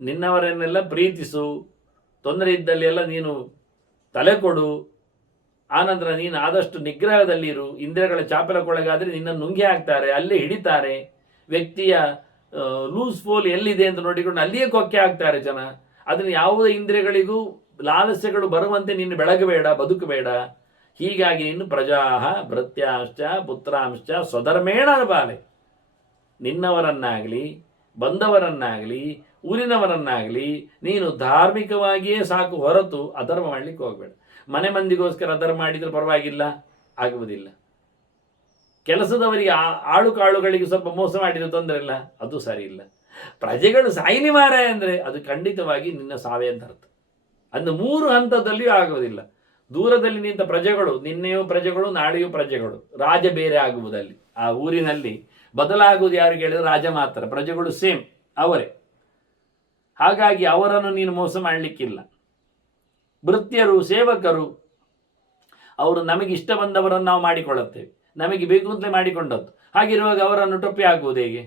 ನಿನ್ನವರನ್ನೆಲ್ಲ ಪ್ರೀತಿಸು, ತೊಂದರೆ ಇದ್ದಲ್ಲಿ ಎಲ್ಲ ನೀನು ತಲೆ ಕೊಡು. ಆನಂತರ ನೀನು ಆದಷ್ಟು ನಿಗ್ರಹದಲ್ಲಿರು. ಇಂದ್ರಿಯಗಳ ಚಾಪಲಕ್ಕೊಳಗಾದರೆ ನಿನ್ನನ್ನು ನುಂಗಿ ಹಾಕ್ತಾರೆ, ಅಲ್ಲೇ ಹಿಡಿತಾರೆ. ವ್ಯಕ್ತಿಯ ಲೂಸ್ ಫೋಲ್ ಎಲ್ಲಿದೆ ಅಂತ ನೋಡಿಕೊಂಡು ಅಲ್ಲಿಯೇ ಕೊಕ್ಕೆ ಹಾಕ್ತಾರೆ ಜನ. ಅದನ್ನು ಯಾವುದೇ ಇಂದ್ರಿಯಗಳಿಗೂ ಲಾಲಸ್ಯಗಳು ಬರುವಂತೆ ನೀನು ಬೆಳಗಬೇಡ, ಬದುಕಬೇಡ. ಹೀಗಾಗಿ ನೀನು ಪ್ರಜಾಹ ಭೃತ್ಯಾಂಶ್ಚ ಪುತ್ರಾಂಶ್ಚ ಸ್ವಧರ್ಮೇಣ ಬಾಲೆ, ನಿನ್ನವರನ್ನಾಗಲಿ ಬಂದವರನ್ನಾಗಲಿ ಊರಿನವರನ್ನಾಗಲಿ ನೀನು ಧಾರ್ಮಿಕವಾಗಿಯೇ ಸಾಕು, ಹೊರತು ಅಧರ್ಮ ಮಾಡಲಿಕ್ಕೆ ಹೋಗಬೇಡ. ಮನೆ ಮಂದಿಗೋಸ್ಕರ ಅಧರ್ಮ ಮಾಡಿದರೂ ಪರವಾಗಿಲ್ಲ, ಆಗುವುದಿಲ್ಲ. ಕೆಲಸದವರಿಗೆ ಆಳು ಕಾಳುಗಳಿಗೆ ಸ್ವಲ್ಪ ಮೋಸ ಮಾಡಿದ್ರು ತೊಂದರೆ ಇಲ್ಲ, ಅದು ಸರಿ ಇಲ್ಲ. ಪ್ರಜೆಗಳು ಸಾಯಿನಿ ಮಾರಾಯ ಅಂದರೆ ಅದು ಖಂಡಿತವಾಗಿ ನಿನ್ನ ಸಾವೇ ಅಂತ ಅರ್ಥ. ಅಂದು 3 ಹಂತದಲ್ಲಿಯೂ ಆಗುವುದಿಲ್ಲ. ದೂರದಲ್ಲಿ ನಿಂತ ಪ್ರಜೆಗಳು, ನಿನ್ನೆಯೂ ಪ್ರಜೆಗಳು ನಾಳೆಯೂ ಪ್ರಜೆಗಳು, ರಾಜ ಬೇರೆ ಆಗುವುದಲ್ಲಿ. ಆ ಊರಿನಲ್ಲಿ ಬದಲಾಗುವುದು ಯಾರಿಗೆ ಹೇಳಿದ್ರೆ ರಾಜ ಮಾತ್ರ, ಪ್ರಜೆಗಳು ಸೇಮ್ ಅವರೇ. ಹಾಗಾಗಿ ಅವರನ್ನು ನೀನು ಮೋಸ ಮಾಡಲಿಕ್ಕಿಲ್ಲ. ಭೃತ್ಯರು ಸೇವಕರು ಅವರು ನಮಗೆ ಇಷ್ಟ ಬಂದವರನ್ನು ನಾವು ಮಾಡಿಕೊಳ್ಳುತ್ತೇವೆ, ನಮಗೆ ಬೇಕು ಅಂತಲೇ ಮಾಡಿಕೊಂಡದ್ದು. ಹಾಗಿರುವಾಗ ಅವರನ್ನು ಟೊಪ್ಪಿ ಹಾಕುವುದು ಹೇಗೆ?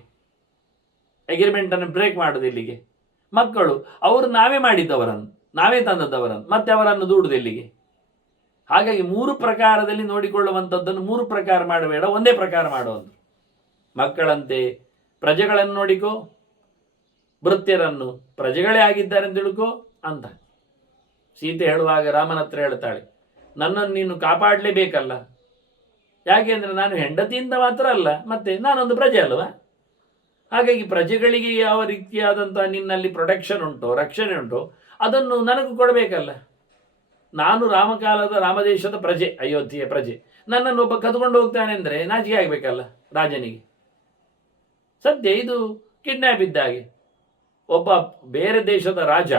ಅಗ್ರಿಮೆಂಟನ್ನು ಬ್ರೇಕ್ ಮಾಡೋದು ಎಲ್ಲಿಗೆ? ಮಕ್ಕಳು ಅವರು ನಾವೇ ಮಾಡಿದ್ದವರನ್ನು, ನಾವೇ ತಂದದ್ದವರನ್ನು, ಮತ್ತೆ ಅವರನ್ನು ದೂಡುದು ಎಲ್ಲಿಗೆ? ಹಾಗಾಗಿ 3 ಪ್ರಕಾರದಲ್ಲಿ ನೋಡಿಕೊಳ್ಳುವಂಥದ್ದನ್ನು 3 ಪ್ರಕಾರ ಮಾಡಬೇಡ, ಒಂದೇ ಪ್ರಕಾರ ಮಾಡುವಂಥ. ಮಕ್ಕಳಂತೆ ಪ್ರಜೆಗಳನ್ನು ನೋಡಿಕೋ, ಭೃತ್ಯರನ್ನು ಪ್ರಜೆಗಳೇ ಆಗಿದ್ದಾರೆ ಅಂತ ತಿಳ್ಕೋ ಅಂತ. ಸೀತೆ ಹೇಳುವಾಗ ರಾಮನ ಹತ್ರ ಹೇಳ್ತಾಳೆ, ನನ್ನನ್ನು ನೀನು ಕಾಪಾಡಲೇಬೇಕಲ್ಲ. ಯಾಕೆ ಅಂದರೆ ನಾನು ಹೆಂಡತಿಯಿಂದ ಮಾತ್ರ ಅಲ್ಲ, ಮತ್ತೆ ನಾನೊಂದು ಪ್ರಜೆ ಅಲ್ವಾ? ಹಾಗಾಗಿ ಪ್ರಜೆಗಳಿಗೆ ಯಾವ ರೀತಿಯಾದಂಥ ನಿನ್ನಲ್ಲಿ ಪ್ರೊಟೆಕ್ಷನ್ ಉಂಟೋ, ರಕ್ಷಣೆ ಉಂಟೋ, ಅದನ್ನು ನನಗೂ ಕೊಡಬೇಕಲ್ಲ. ನಾನು ರಾಮಕಾಲದ ರಾಮದೇಶದ ಪ್ರಜೆ, ಅಯೋಧ್ಯೆಯ ಪ್ರಜೆ. ನನ್ನನ್ನು ಒಬ್ಬ ಕದ್ಕೊಂಡು ಹೋಗ್ತಾನೆ ಅಂದರೆ ನಾಚಿಕೆ ಆಗಬೇಕಲ್ಲ ರಾಜನಿಗೆ. ಸದ್ಯ ಇದು ಕಿಡ್ನ್ಯಾಪ್ ಇದ್ದಾಗೆ. ಒಬ್ಬ ಬೇರೆ ದೇಶದ ರಾಜ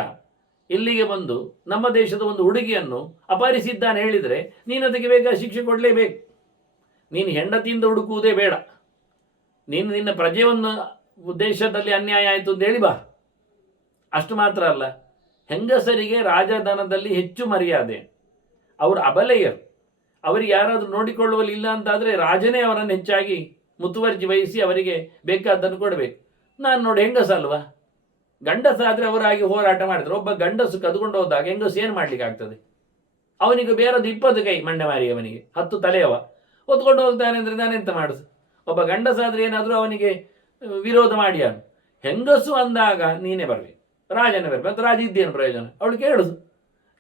ಇಲ್ಲಿಗೆ ಬಂದು ನಮ್ಮ ದೇಶದ ಒಂದು ಹುಡುಗಿಯನ್ನು ಅಪಹರಿಸಿದ್ದಾನೆ ಹೇಳಿದರೆ ನೀನು ಅದಕ್ಕೆ ಬೇಗ ಶಿಕ್ಷೆ ಕೊಡಲೇಬೇಕು. ನೀನು ಹೆಂಡತಿಯಿಂದ ಹುಡುಕುವುದೇ ಬೇಡ, ನೀನು ನಿನ್ನ ಪ್ರಜೆಯನ್ನು ದೇಶದಲ್ಲಿ ಅನ್ಯಾಯ ಆಯಿತು ಅಂತ ಹೇಳಿ ಬಾ. ಅಷ್ಟು ಮಾತ್ರ ಅಲ್ಲ, ಹೆಂಗಸರಿಗೆ ರಾಜಧನದಲ್ಲಿ ಹೆಚ್ಚು ಮರ್ಯಾದೆ. ಅವರು ಅಬಲೆಯರು, ಅವರಿಗೆ ಯಾರಾದರೂ ನೋಡಿಕೊಳ್ಳುವಲ್ಲಿ ಇಲ್ಲ ಅಂತಾದರೆ ರಾಜನೇ ಅವರನ್ನು ಹೆಚ್ಚಾಗಿ ಮುತುವರ್ಜಿ ವಹಿಸಿ ಅವರಿಗೆ ಬೇಕಾದ್ದನ್ನು ಕೊಡಬೇಕು. ನಾನು ನೋಡಿ ಹೆಂಗಸಲ್ವಾ, ಗಂಡಸಾದರೆ ಅವರಾಗಿ ಹೋರಾಟ ಮಾಡಿದ್ರು. ಒಬ್ಬ ಗಂಡಸು ಕದ್ಕೊಂಡು ಹೋದಾಗ ಹೆಂಗಸು ಏನು ಮಾಡ್ಲಿಕ್ಕೆ ಆಗ್ತದೆ? ಅವನಿಗೆ ಬೇರೆದು 20 ಕೈ ಮಂಡೆ ಮಾರಿ, ಅವನಿಗೆ 10 ತಲೆಯವ ಹೊತ್ಕೊಂಡು ಹೋಗ್ತಾನೆ ಅಂದರೆ ನಾನೆಂತ ಮಾಡಿಸು? ಒಬ್ಬ ಗಂಡಸಾದ್ರೆ ಏನಾದರೂ ಅವನಿಗೆ ವಿರೋಧ ಮಾಡಿಯಾನು. ಹೆಂಗಸು ಅಂದಾಗ ನೀನೇ ಬರಬೇಕು, ರಾಜನೇ ಬರಬೇಕು. ಮತ್ತು ರಾಜ ಇದ್ದೇನು ಪ್ರಯೋಜನ? ಅವಳು ಕೇಳುದು,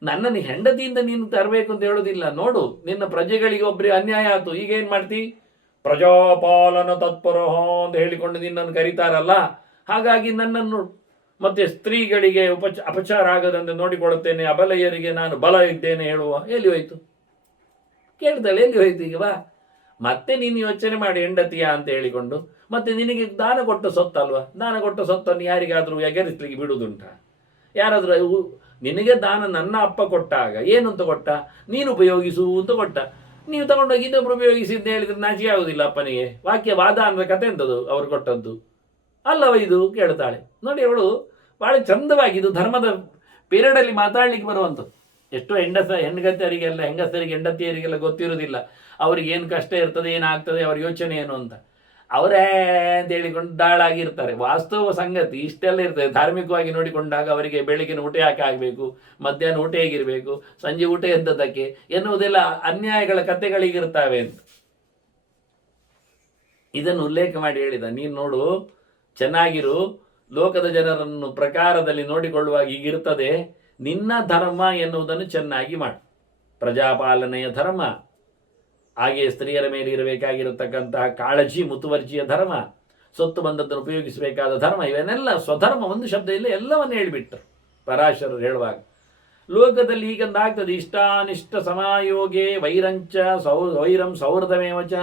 ನನ್ನನ್ನು ಹೆಂಡತಿಯಿಂದ ನೀನು ತರಬೇಕು ಅಂತ ಹೇಳೋದಿಲ್ಲ. ನೋಡು, ನಿನ್ನ ಪ್ರಜೆಗಳಿಗೆ ಒಬ್ಬರಿಗೆ ಅನ್ಯಾಯ ಆಯ್ತು, ಈಗ ಏನು ಮಾಡ್ತಿ? ಪ್ರಜಾಪಾಲನ ತತ್ಪರ ಅಂತ ಹೇಳಿಕೊಂಡು ನಿನ್ನನ್ನು ಕರೀತಾರಲ್ಲ. ಹಾಗಾಗಿ ನನ್ನನ್ನು ಮತ್ತೆ ಸ್ತ್ರೀಗಳಿಗೆ ಅಪಚಾರ ಆಗದಂತೆ ನೋಡಿಕೊಳ್ಳುತ್ತೇನೆ, ಅಬಲೆಯರಿಗೆ ನಾನು ಬಲ ಇದ್ದೇನೆ ಹೇಳುವ ಎಲ್ಲಿ ಹೋಯ್ತು? ಕೇಳ್ತಾಳೆ, ಎಲ್ಲಿ ಹೋಯ್ತು ಈಗ? ಬಾ, ಮತ್ತೆ ನೀನು ಯೋಚನೆ ಮಾಡಿ ಹೆಂಡತಿಯ ಅಂತ ಹೇಳಿಕೊಂಡು. ಮತ್ತೆ ನಿನಗೆ ದಾನ ಕೊಟ್ಟ ಸೊತ್ತಲ್ವಾ? ದಾನ ಕೊಟ್ಟ ಸೊತ್ತನ್ನು ಯಾರಿಗಾದರೂ ಎಗರಿಸ್ಲಿಕ್ಕೆ ಬಿಡುವುದುಂಟ? ಯಾರಾದರೂ ನಿನಗೆ ದಾನ ನನ್ನ ಅಪ್ಪ ಕೊಟ್ಟಾಗ ಏನು ಅಂತ ಕೊಟ್ಟ? ನೀನು ಉಪಯೋಗಿಸು ಅಂತ ಕೊಟ್ಟ. ನೀವು ತಗೊಂಡೋಗಿ ಇನ್ನೊಬ್ರು ಉಪಯೋಗಿಸಿ ಅಂತ ಹೇಳಿದ್ರೆ ನಾಚಿ ಆಗುದಿಲ್ಲ ಅಪ್ಪನಿಗೆ? ವಾಕ್ಯ ವಾದ ಅಂದ್ರೆ ಕತೆ ಎಂಥದ್ದು ಅವರು ಕೊಟ್ಟದ್ದು ಅಲ್ಲವ ಇದು? ಕೇಳ್ತಾಳೆ. ನೋಡಿ, ಅವಳು ಭಾಳ ಚಂದವಾಗಿ ಇದು ಧರ್ಮದ ಪೀರಿಯಡಲ್ಲಿ ಮಾತಾಡ್ಲಿಕ್ಕೆ ಬರುವಂಥದ್ದು. ಎಷ್ಟೋ ಹೆಂಗಸರಿಗೆಲ್ಲ ಹೆಂಡತಿಯರಿಗೆಲ್ಲ ಗೊತ್ತಿರೋದಿಲ್ಲ ಅವ್ರಿಗೆ ಏನು ಕಷ್ಟ ಇರ್ತದೆ, ಏನಾಗ್ತದೆ, ಅವ್ರ ಯೋಚನೆ ಏನು ಅಂತ. ಅವರೇ ಅಂತ ಹೇಳಿಕೊಂಡು ದಾಳಾಗಿರ್ತಾರೆ. ವಾಸ್ತವ ಸಂಗತಿ ಇಷ್ಟೆಲ್ಲ ಇರ್ತದೆ. ಧಾರ್ಮಿಕವಾಗಿ ನೋಡಿಕೊಂಡಾಗ ಅವರಿಗೆ ಬೆಳಗಿನ ಊಟ ಯಾಕೆ ಆಗಬೇಕು, ಮಧ್ಯಾಹ್ನ ಊಟ ಹೇಗಿರಬೇಕು, ಸಂಜೆ ಊಟ ಎಂಥದ್ದಕ್ಕೆ ಎನ್ನುವುದೆಲ್ಲ ಅನ್ಯಾಯಗಳ ಕಥೆಗಳಿಗಿರ್ತವೆ ಅಂತ ಇದನ್ನು ಉಲ್ಲೇಖ ಮಾಡಿ ಹೇಳಿದ. ನೀನು ನೋಡು, ಚೆನ್ನಾಗಿರು, ಲೋಕದ ಜನರನ್ನು ಪ್ರಕಾರದಲ್ಲಿ ನೋಡಿಕೊಳ್ಳುವಾಗ ಹೀಗಿರ್ತದೆ. ನಿನ್ನ ಧರ್ಮ ಎನ್ನುವುದನ್ನು ಚೆನ್ನಾಗಿ ಮಾಡು. ಪ್ರಜಾಪಾಲನೆಯ ಧರ್ಮ, ಹಾಗೆಯೇ ಸ್ತ್ರೀಯರ ಮೇಲೆ ಇರಬೇಕಾಗಿರತಕ್ಕಂತಹ ಕಾಳಜಿ, ಮುತುವರ್ಜಿಯ ಧರ್ಮ, ಸೊತ್ತು ಬಂದದ್ದನ್ನು ಉಪಯೋಗಿಸಬೇಕಾದ ಧರ್ಮ, ಇವನ್ನೆಲ್ಲ ಸ್ವಧರ್ಮ ಒಂದು ಶಬ್ದ ಇಲ್ಲ, ಎಲ್ಲವನ್ನು ಹೇಳಿಬಿಟ್ಟರು ಪರಾಶರರು ಹೇಳುವಾಗ. ಲೋಕದಲ್ಲಿ ಹೀಗಂದ ಆಗ್ತದೆ. ಇಷ್ಟಾನಿಷ್ಟ ಸಮಾಯೋಗೆ ವೈರಂಚ ವೈರಂ ಸೌಹೃದಮೇವಚ.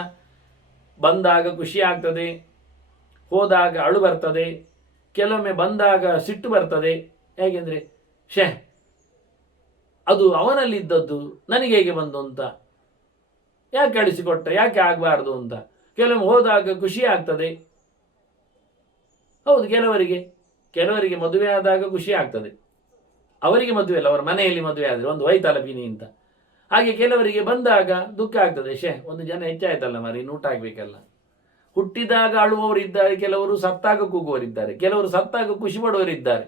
ಬಂದಾಗ ಖುಷಿ ಆಗ್ತದೆ, ಹೋದಾಗ ಅಳು ಬರ್ತದೆ, ಕೆಲವೊಮ್ಮೆ ಬಂದಾಗ ಸಿಟ್ಟು ಬರ್ತದೆ. ಹೇಗೆಂದರೆ ಅದು ಅವನಲ್ಲಿದ್ದದ್ದು ನನಗೆ ಹೇಗೆ ಬಂದು ಅಂತ, ಯಾಕೆ ಕಳಿಸಿಕೊಟ್ಟ, ಯಾಕೆ ಆಗಬಾರ್ದು ಅಂತ. ಕೆಲವೊಮ್ಮೆ ಹೋದಾಗ ಖುಷಿ ಆಗ್ತದೆ. ಹೌದು, ಕೆಲವರಿಗೆ ಮದುವೆ ಆದಾಗ ಖುಷಿ ಆಗ್ತದೆ. ಅವರಿಗೆ ಮದುವೆ ಅಲ್ಲ, ಅವರ ಮನೆಯಲ್ಲಿ ಮದುವೆ ಆದರೆ ಒಂದು ವೈತಲಪಿನಿ ಅಂತ. ಹಾಗೆ ಕೆಲವರಿಗೆ ಬಂದಾಗ ದುಃಖ ಆಗ್ತದೆ. ಒಂದು ಜನ ಹೆಚ್ಚಾಯ್ತಲ್ಲ ಮಾರಿ, ಇನ್ನು ಊಟ ಆಗಬೇಕಲ್ಲ. ಹುಟ್ಟಿದಾಗ ಅಳುವವರಿದ್ದಾರೆ, ಕೆಲವರು ಸತ್ತಾಗ ಕೂಗುವವರಿದ್ದಾರೆ, ಕೆಲವರು ಸತ್ತಾಗ ಖುಷಿ ಪಡುವವರಿದ್ದಾರೆ.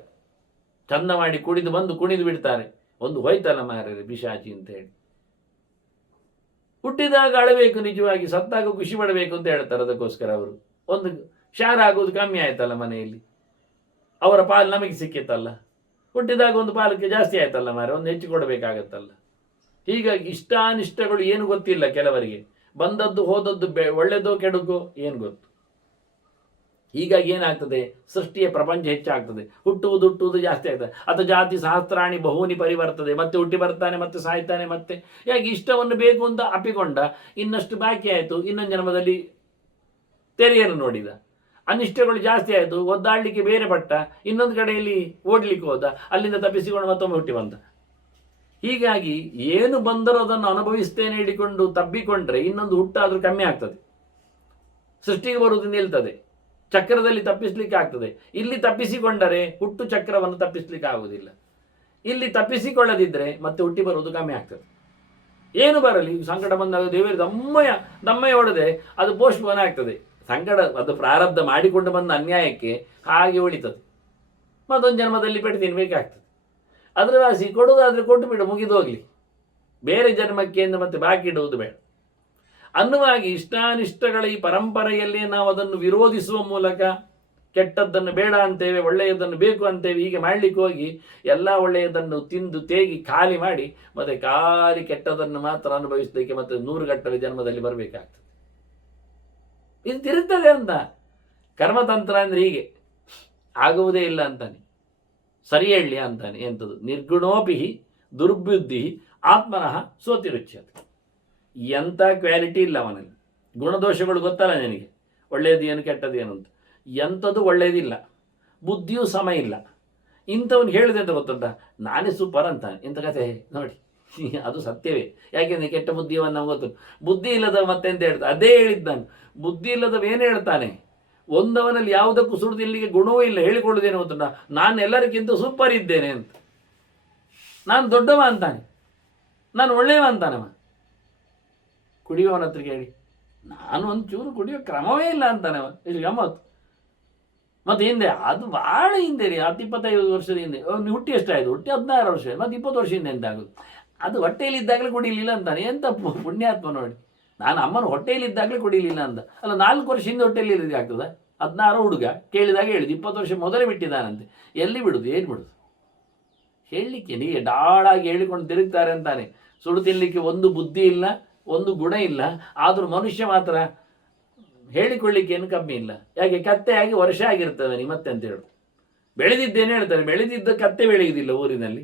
ಚಂದ ಮಾಡಿ ಕುಡಿದು ಬಂದು ಕುಣಿದು ಬಿಡ್ತಾರೆ. ಒಂದು ಹೋಯ್ತಲ್ಲ ಮಾರ್ರೆ ಪಿಶಾಚಿ ಅಂತ ಹೇಳಿ. ಹುಟ್ಟಿದಾಗ ಅಳಬೇಕು ನಿಜವಾಗಿ, ಸತ್ತಾಗ ಖುಷಿ ಪಡಬೇಕು ಅಂತ ಹೇಳ್ತಾರೆ. ಅದಕ್ಕೋಸ್ಕರ ಅವರು ಒಂದು ಶಾರ ಆಗೋದು ಕಮ್ಮಿ ಆಯ್ತಲ್ಲ ಮನೆಯಲ್ಲಿ, ಅವರ ಪಾಲು ನಮಗೆ ಸಿಕ್ಕಿತ್ತಲ್ಲ. ಹುಟ್ಟಿದಾಗ ಒಂದು ಪಾಲಕ್ಕೆ ಜಾಸ್ತಿ ಆಯ್ತಲ್ಲ ಮಾರೆ, ಒಂದು ಹೆಚ್ಚು ಕೊಡಬೇಕಾಗತ್ತಲ್ಲ. ಹೀಗಾಗಿ ಇಷ್ಟಾನಿಷ್ಟಗಳು ಏನು ಗೊತ್ತಿಲ್ಲ ಕೆಲವರಿಗೆ. ಬಂದದ್ದು ಹೋದದ್ದು ಒಳ್ಳೆದೋ ಕೆಡುಕೋ ಏನು ಗೊತ್ತು. ಹೀಗಾಗಿ ಏನಾಗ್ತದೆ, ಸೃಷ್ಟಿಯ ಪ್ರಪಂಚ ಹೆಚ್ಚಾಗ್ತದೆ, ಹುಟ್ಟುವುದು ಜಾಸ್ತಿ ಆಗ್ತದೆ. ಅಥವಾ ಜಾತಿ ಸಹಸ್ರಾಣಿ ಬಹುನಿ ಪರಿವರ್ತದೆ, ಮತ್ತೆ ಹುಟ್ಟಿ ಬರ್ತಾನೆ, ಮತ್ತೆ ಸಾಯ್ತಾನೆ, ಮತ್ತೆ ಯಾಕೆ ಇಷ್ಟವನ್ನು ಬೇಕು ಅಂತ ಅಪ್ಪಿಕೊಂಡ, ಇನ್ನಷ್ಟು ಬಾಕಿ ಆಯಿತು, ಇನ್ನೊಂದು ಜನ್ಮದಲ್ಲಿ ತೆರೆಯನ್ನು ನೋಡಿದ. ಅನಿಷ್ಟಗಳು ಜಾಸ್ತಿ ಆಯಿತು, ಒದ್ದಾಡಲಿಕ್ಕೆ ಬೇರೆ ಪಟ್ಟ, ಇನ್ನೊಂದು ಕಡೆಯಲ್ಲಿ ಓಡ್ಲಿಕ್ಕೆ ಹೋದ, ಅಲ್ಲಿಂದ ತಪ್ಪಿಸಿಕೊಂಡು ಮತ್ತೊಮ್ಮೆ ಹುಟ್ಟಿ ಬಂದ. ಹೀಗಾಗಿ ಏನು ಬಂದರೂ ಅದನ್ನು ಅನುಭವಿಸ್ತೇನೆ ಹಿಡಿಕೊಂಡು ತಬ್ಬಿಕೊಂಡ್ರೆ ಇನ್ನೊಂದು ಹುಟ್ಟಾದರೂ ಕಮ್ಮಿ ಆಗ್ತದೆ, ಸೃಷ್ಟಿಗೆ ಬರುವುದು ನಿಲ್ತದೆ. ಚಕ್ರದಲ್ಲಿ ತಪ್ಪಿಸ್ಲಿಕ್ಕೆ ಆಗ್ತದೆ. ಇಲ್ಲಿ ತಪ್ಪಿಸಿಕೊಂಡರೆ ಹುಟ್ಟು ಚಕ್ರವನ್ನು ತಪ್ಪಿಸ್ಲಿಕ್ಕೆ ಆಗುವುದಿಲ್ಲ. ಇಲ್ಲಿ ತಪ್ಪಿಸಿಕೊಳ್ಳದಿದ್ದರೆ ಮತ್ತೆ ಹುಟ್ಟಿ ಬರುವುದು ಕಮ್ಮಿ ಆಗ್ತದೆ. ಏನು ಬರಲಿ, ಸಂಕಟ ಬಂದಾಗ ದೇವರ ದಮ್ಮಯ್ಯ ಹೊಡೆದೆ ಅದು ಪೋಸ್ಟ್ಪೋನ್ ಆಗ್ತದೆ. ಸಂಕಟ ಅದು ಪ್ರಾರಬ್ಧ ಮಾಡಿಕೊಂಡು ಬಂದ ಅನ್ಯಾಯಕ್ಕೆ ಹಾಗೆ ಉಳಿತದೆ. ಮತ್ತೊಂದು ಜನ್ಮದಲ್ಲಿ ಪೆಟ್ಟು ತಿನ್ಬೇಕಾಗ್ತದೆ. ಅದರ ವಾಸಿ ಕೊಡುವುದಾದ್ರೆ ಕೊಟ್ಟು ಬಿಡು, ಮುಗಿದು ಹೋಗ್ಲಿ, ಬೇರೆ ಜನ್ಮಕ್ಕೆ ಎಂದು ಮತ್ತೆ ಬಾಕಿ ಇಡುವುದು ಬೇಡ ಅನ್ನುವಾಗಿ ಇಷ್ಟಾನಿಷ್ಟಗಳ ಈ ಪರಂಪರೆಯಲ್ಲಿ ನಾವು ಅದನ್ನು ವಿರೋಧಿಸುವ ಮೂಲಕ ಕೆಟ್ಟದ್ದನ್ನು ಬೇಡ ಅಂತೇವೆ, ಒಳ್ಳೆಯದನ್ನು ಬೇಕು ಅಂತೇವೆ. ಹೀಗೆ ಮಾಡಲಿಕ್ಕೆ ಹೋಗಿ ಎಲ್ಲ ಒಳ್ಳೆಯದನ್ನು ತಿಂದು ತೇಗಿ ಖಾಲಿ ಮಾಡಿ ಮತ್ತೆ ಖಾಲಿ ಕೆಟ್ಟದನ್ನು ಮಾತ್ರ ಅನುಭವಿಸಲಿಕ್ಕೆ ಮತ್ತೆ 100 ಗಟ್ಟಲೆ ಜನ್ಮದಲ್ಲಿ ಬರಬೇಕಾಗ್ತದೆ. ಇದು ತಿರುಗ್ತದೆ ಅಂತ. ಕರ್ಮತಂತ್ರ ಅಂದರೆ ಹೀಗೆ ಆಗುವುದೇ ಇಲ್ಲ ಅಂತಾನೆ, ಸರಿ ಹೇಳಿ ಅಂತಾನೆ. ಎಂಥದ್ದು ನಿರ್ಗುಣೋಪಿ ದುರ್ಬುದ್ಧಿ ಆತ್ಮನಃ ಸೋತಿರುಚ್ಯತೆ. ಎಂಥ ಕ್ವಾಲಿಟಿ ಇಲ್ಲ ಅವನಲ್ಲಿ. ಗುಣದೋಷಗಳು ಗೊತ್ತಲ್ಲ ನನಗೆ, ಒಳ್ಳೆಯದು ಏನು ಕೆಟ್ಟದ್ದು ಏನು ಅಂತ. ಎಂಥದ್ದು ಒಳ್ಳೆಯದಿಲ್ಲ, ಬುದ್ಧಿಯೂ ಸಮ ಇಲ್ಲ. ಇಂಥವ್ನು ಹೇಳಿದೆ ಅಂತ ಗೊತ್ತುಂಟ, ನಾನೇ ಸೂಪರ್ ಅಂತಾನೆ. ಇಂಥ ಕಥೆ ನೋಡಿ, ಅದು ಸತ್ಯವೇ. ಯಾಕೆಂದರೆ ಕೆಟ್ಟ ಬುದ್ಧಿಯವನ್ನ ನಮ್ಗೆ ಗೊತ್ತು. ಬುದ್ಧಿ ಇಲ್ಲದ ಮತ್ತೆ ಅಂತ ಹೇಳ್ತಾನೆ, ಅದೇ ಹೇಳಿದ್ದು ನಾನು. ಬುದ್ಧಿ ಇಲ್ಲದವೇನು ಹೇಳ್ತಾನೆ, ಒಂದವನಲ್ಲಿ ಯಾವುದಕ್ಕೂ ಸುಡುದಿಲ್ಲಿಗೆ ಗುಣವೂ ಇಲ್ಲ. ಹೇಳಿಕೊಳ್ಳುವುದೇನು ಗೊತ್ತುಂಟ, ನಾನು ಎಲ್ಲರಿಗಿಂತ ಸೂಪರ್ ಇದ್ದೇನೆ ಅಂತ. ನಾನು ದೊಡ್ಡವ ಅಂತಾನೆ, ನಾನು ಒಳ್ಳೆಯವ ಅಂತಾನವ. ಕುಡಿಯುವವನ ಹತ್ರ ಹೇಳಿ, ನಾನು ಒಂಚೂರು ಕುಡಿಯೋ ಕ್ರಮವೇ ಇಲ್ಲ ಅಂತಾನವ. ಇಲ್ಲಿ ಗಮ್ಮತ್ತು. ಮತ್ತು ಹಿಂದೆ ಅದು ಭಾಳ ಹಿಂದೆ ರೀ, 25 ವರ್ಷದ ಹಿಂದೆ. ಹುಟ್ಟಿ ಎಷ್ಟಾಯಿತು? ಹುಟ್ಟಿ 16 ವರ್ಷ, ಮತ್ತು 20 ವರ್ಷ ಹಿಂದೆ ಎಂತ ಆಗೋದು. ಅದು ಹೊಟ್ಟೆಯಲ್ಲಿದ್ದಾಗಲೇ ಕುಡಿಲಿಲ್ಲ ಅಂತಾನೆ. ಎಂತ ಪುಣ್ಯಾತ್ಮ ನೋಡಿ. ನಾನು ಅಮ್ಮನ ಹೊಟ್ಟೆಯಲ್ಲಿದ್ದಾಗಲೇ ಕುಡಿಲಿಲ್ಲ ಅಂತ. ಅಲ್ಲ, 4 ವರ್ಷ ಹಿಂದೆ ಹೊಟ್ಟೆಯಲ್ಲಿ ಇರೋದಕ್ಕೆ ಆಗ್ತದೆ? 16 ಹುಡುಗ ಕೇಳಿದಾಗ ಹೇಳಿದ್ದು, 20 ವರ್ಷ ಮೊದಲೇ ಬಿಟ್ಟಿದ್ದಾನಂತೆ. ಎಲ್ಲಿ ಬಿಡುದು, ಏನು ಬಿಡುದು ಹೇಳಲಿಕ್ಕೆ? ನೀ ಡಾಳಾಗಿ ಹೇಳಿಕೊಂಡು ತಿರುಗ್ತಾರೆ ಅಂತಾನೆ. ಸುಡು ತಿನ್ನಲಿಕ್ಕೆ ಒಂದು ಬುದ್ಧಿ ಇಲ್ಲ, ಒಂದು ಗುಣ ಇಲ್ಲ. ಆದರೂ ಮನುಷ್ಯ ಮಾತ್ರ ಹೇಳಿಕೊಳ್ಳಿಕ್ಕೆ ಏನು ಕಮ್ಮಿ ಇಲ್ಲ. ಯಾಕೆ? ಕತ್ತೆ ಆಗಿ ವರ್ಷ ಆಗಿರ್ತವೆ ನೀ ಮತ್ತೆ ಅಂತ ಹೇಳು. ಬೆಳೆದಿದ್ದೇನೆ ಹೇಳ್ತಾರೆ. ಬೆಳೆದಿದ್ದ ಕತ್ತೆ ಬೆಳೆಯುವುದಿಲ್ಲ ಊರಿನಲ್ಲಿ.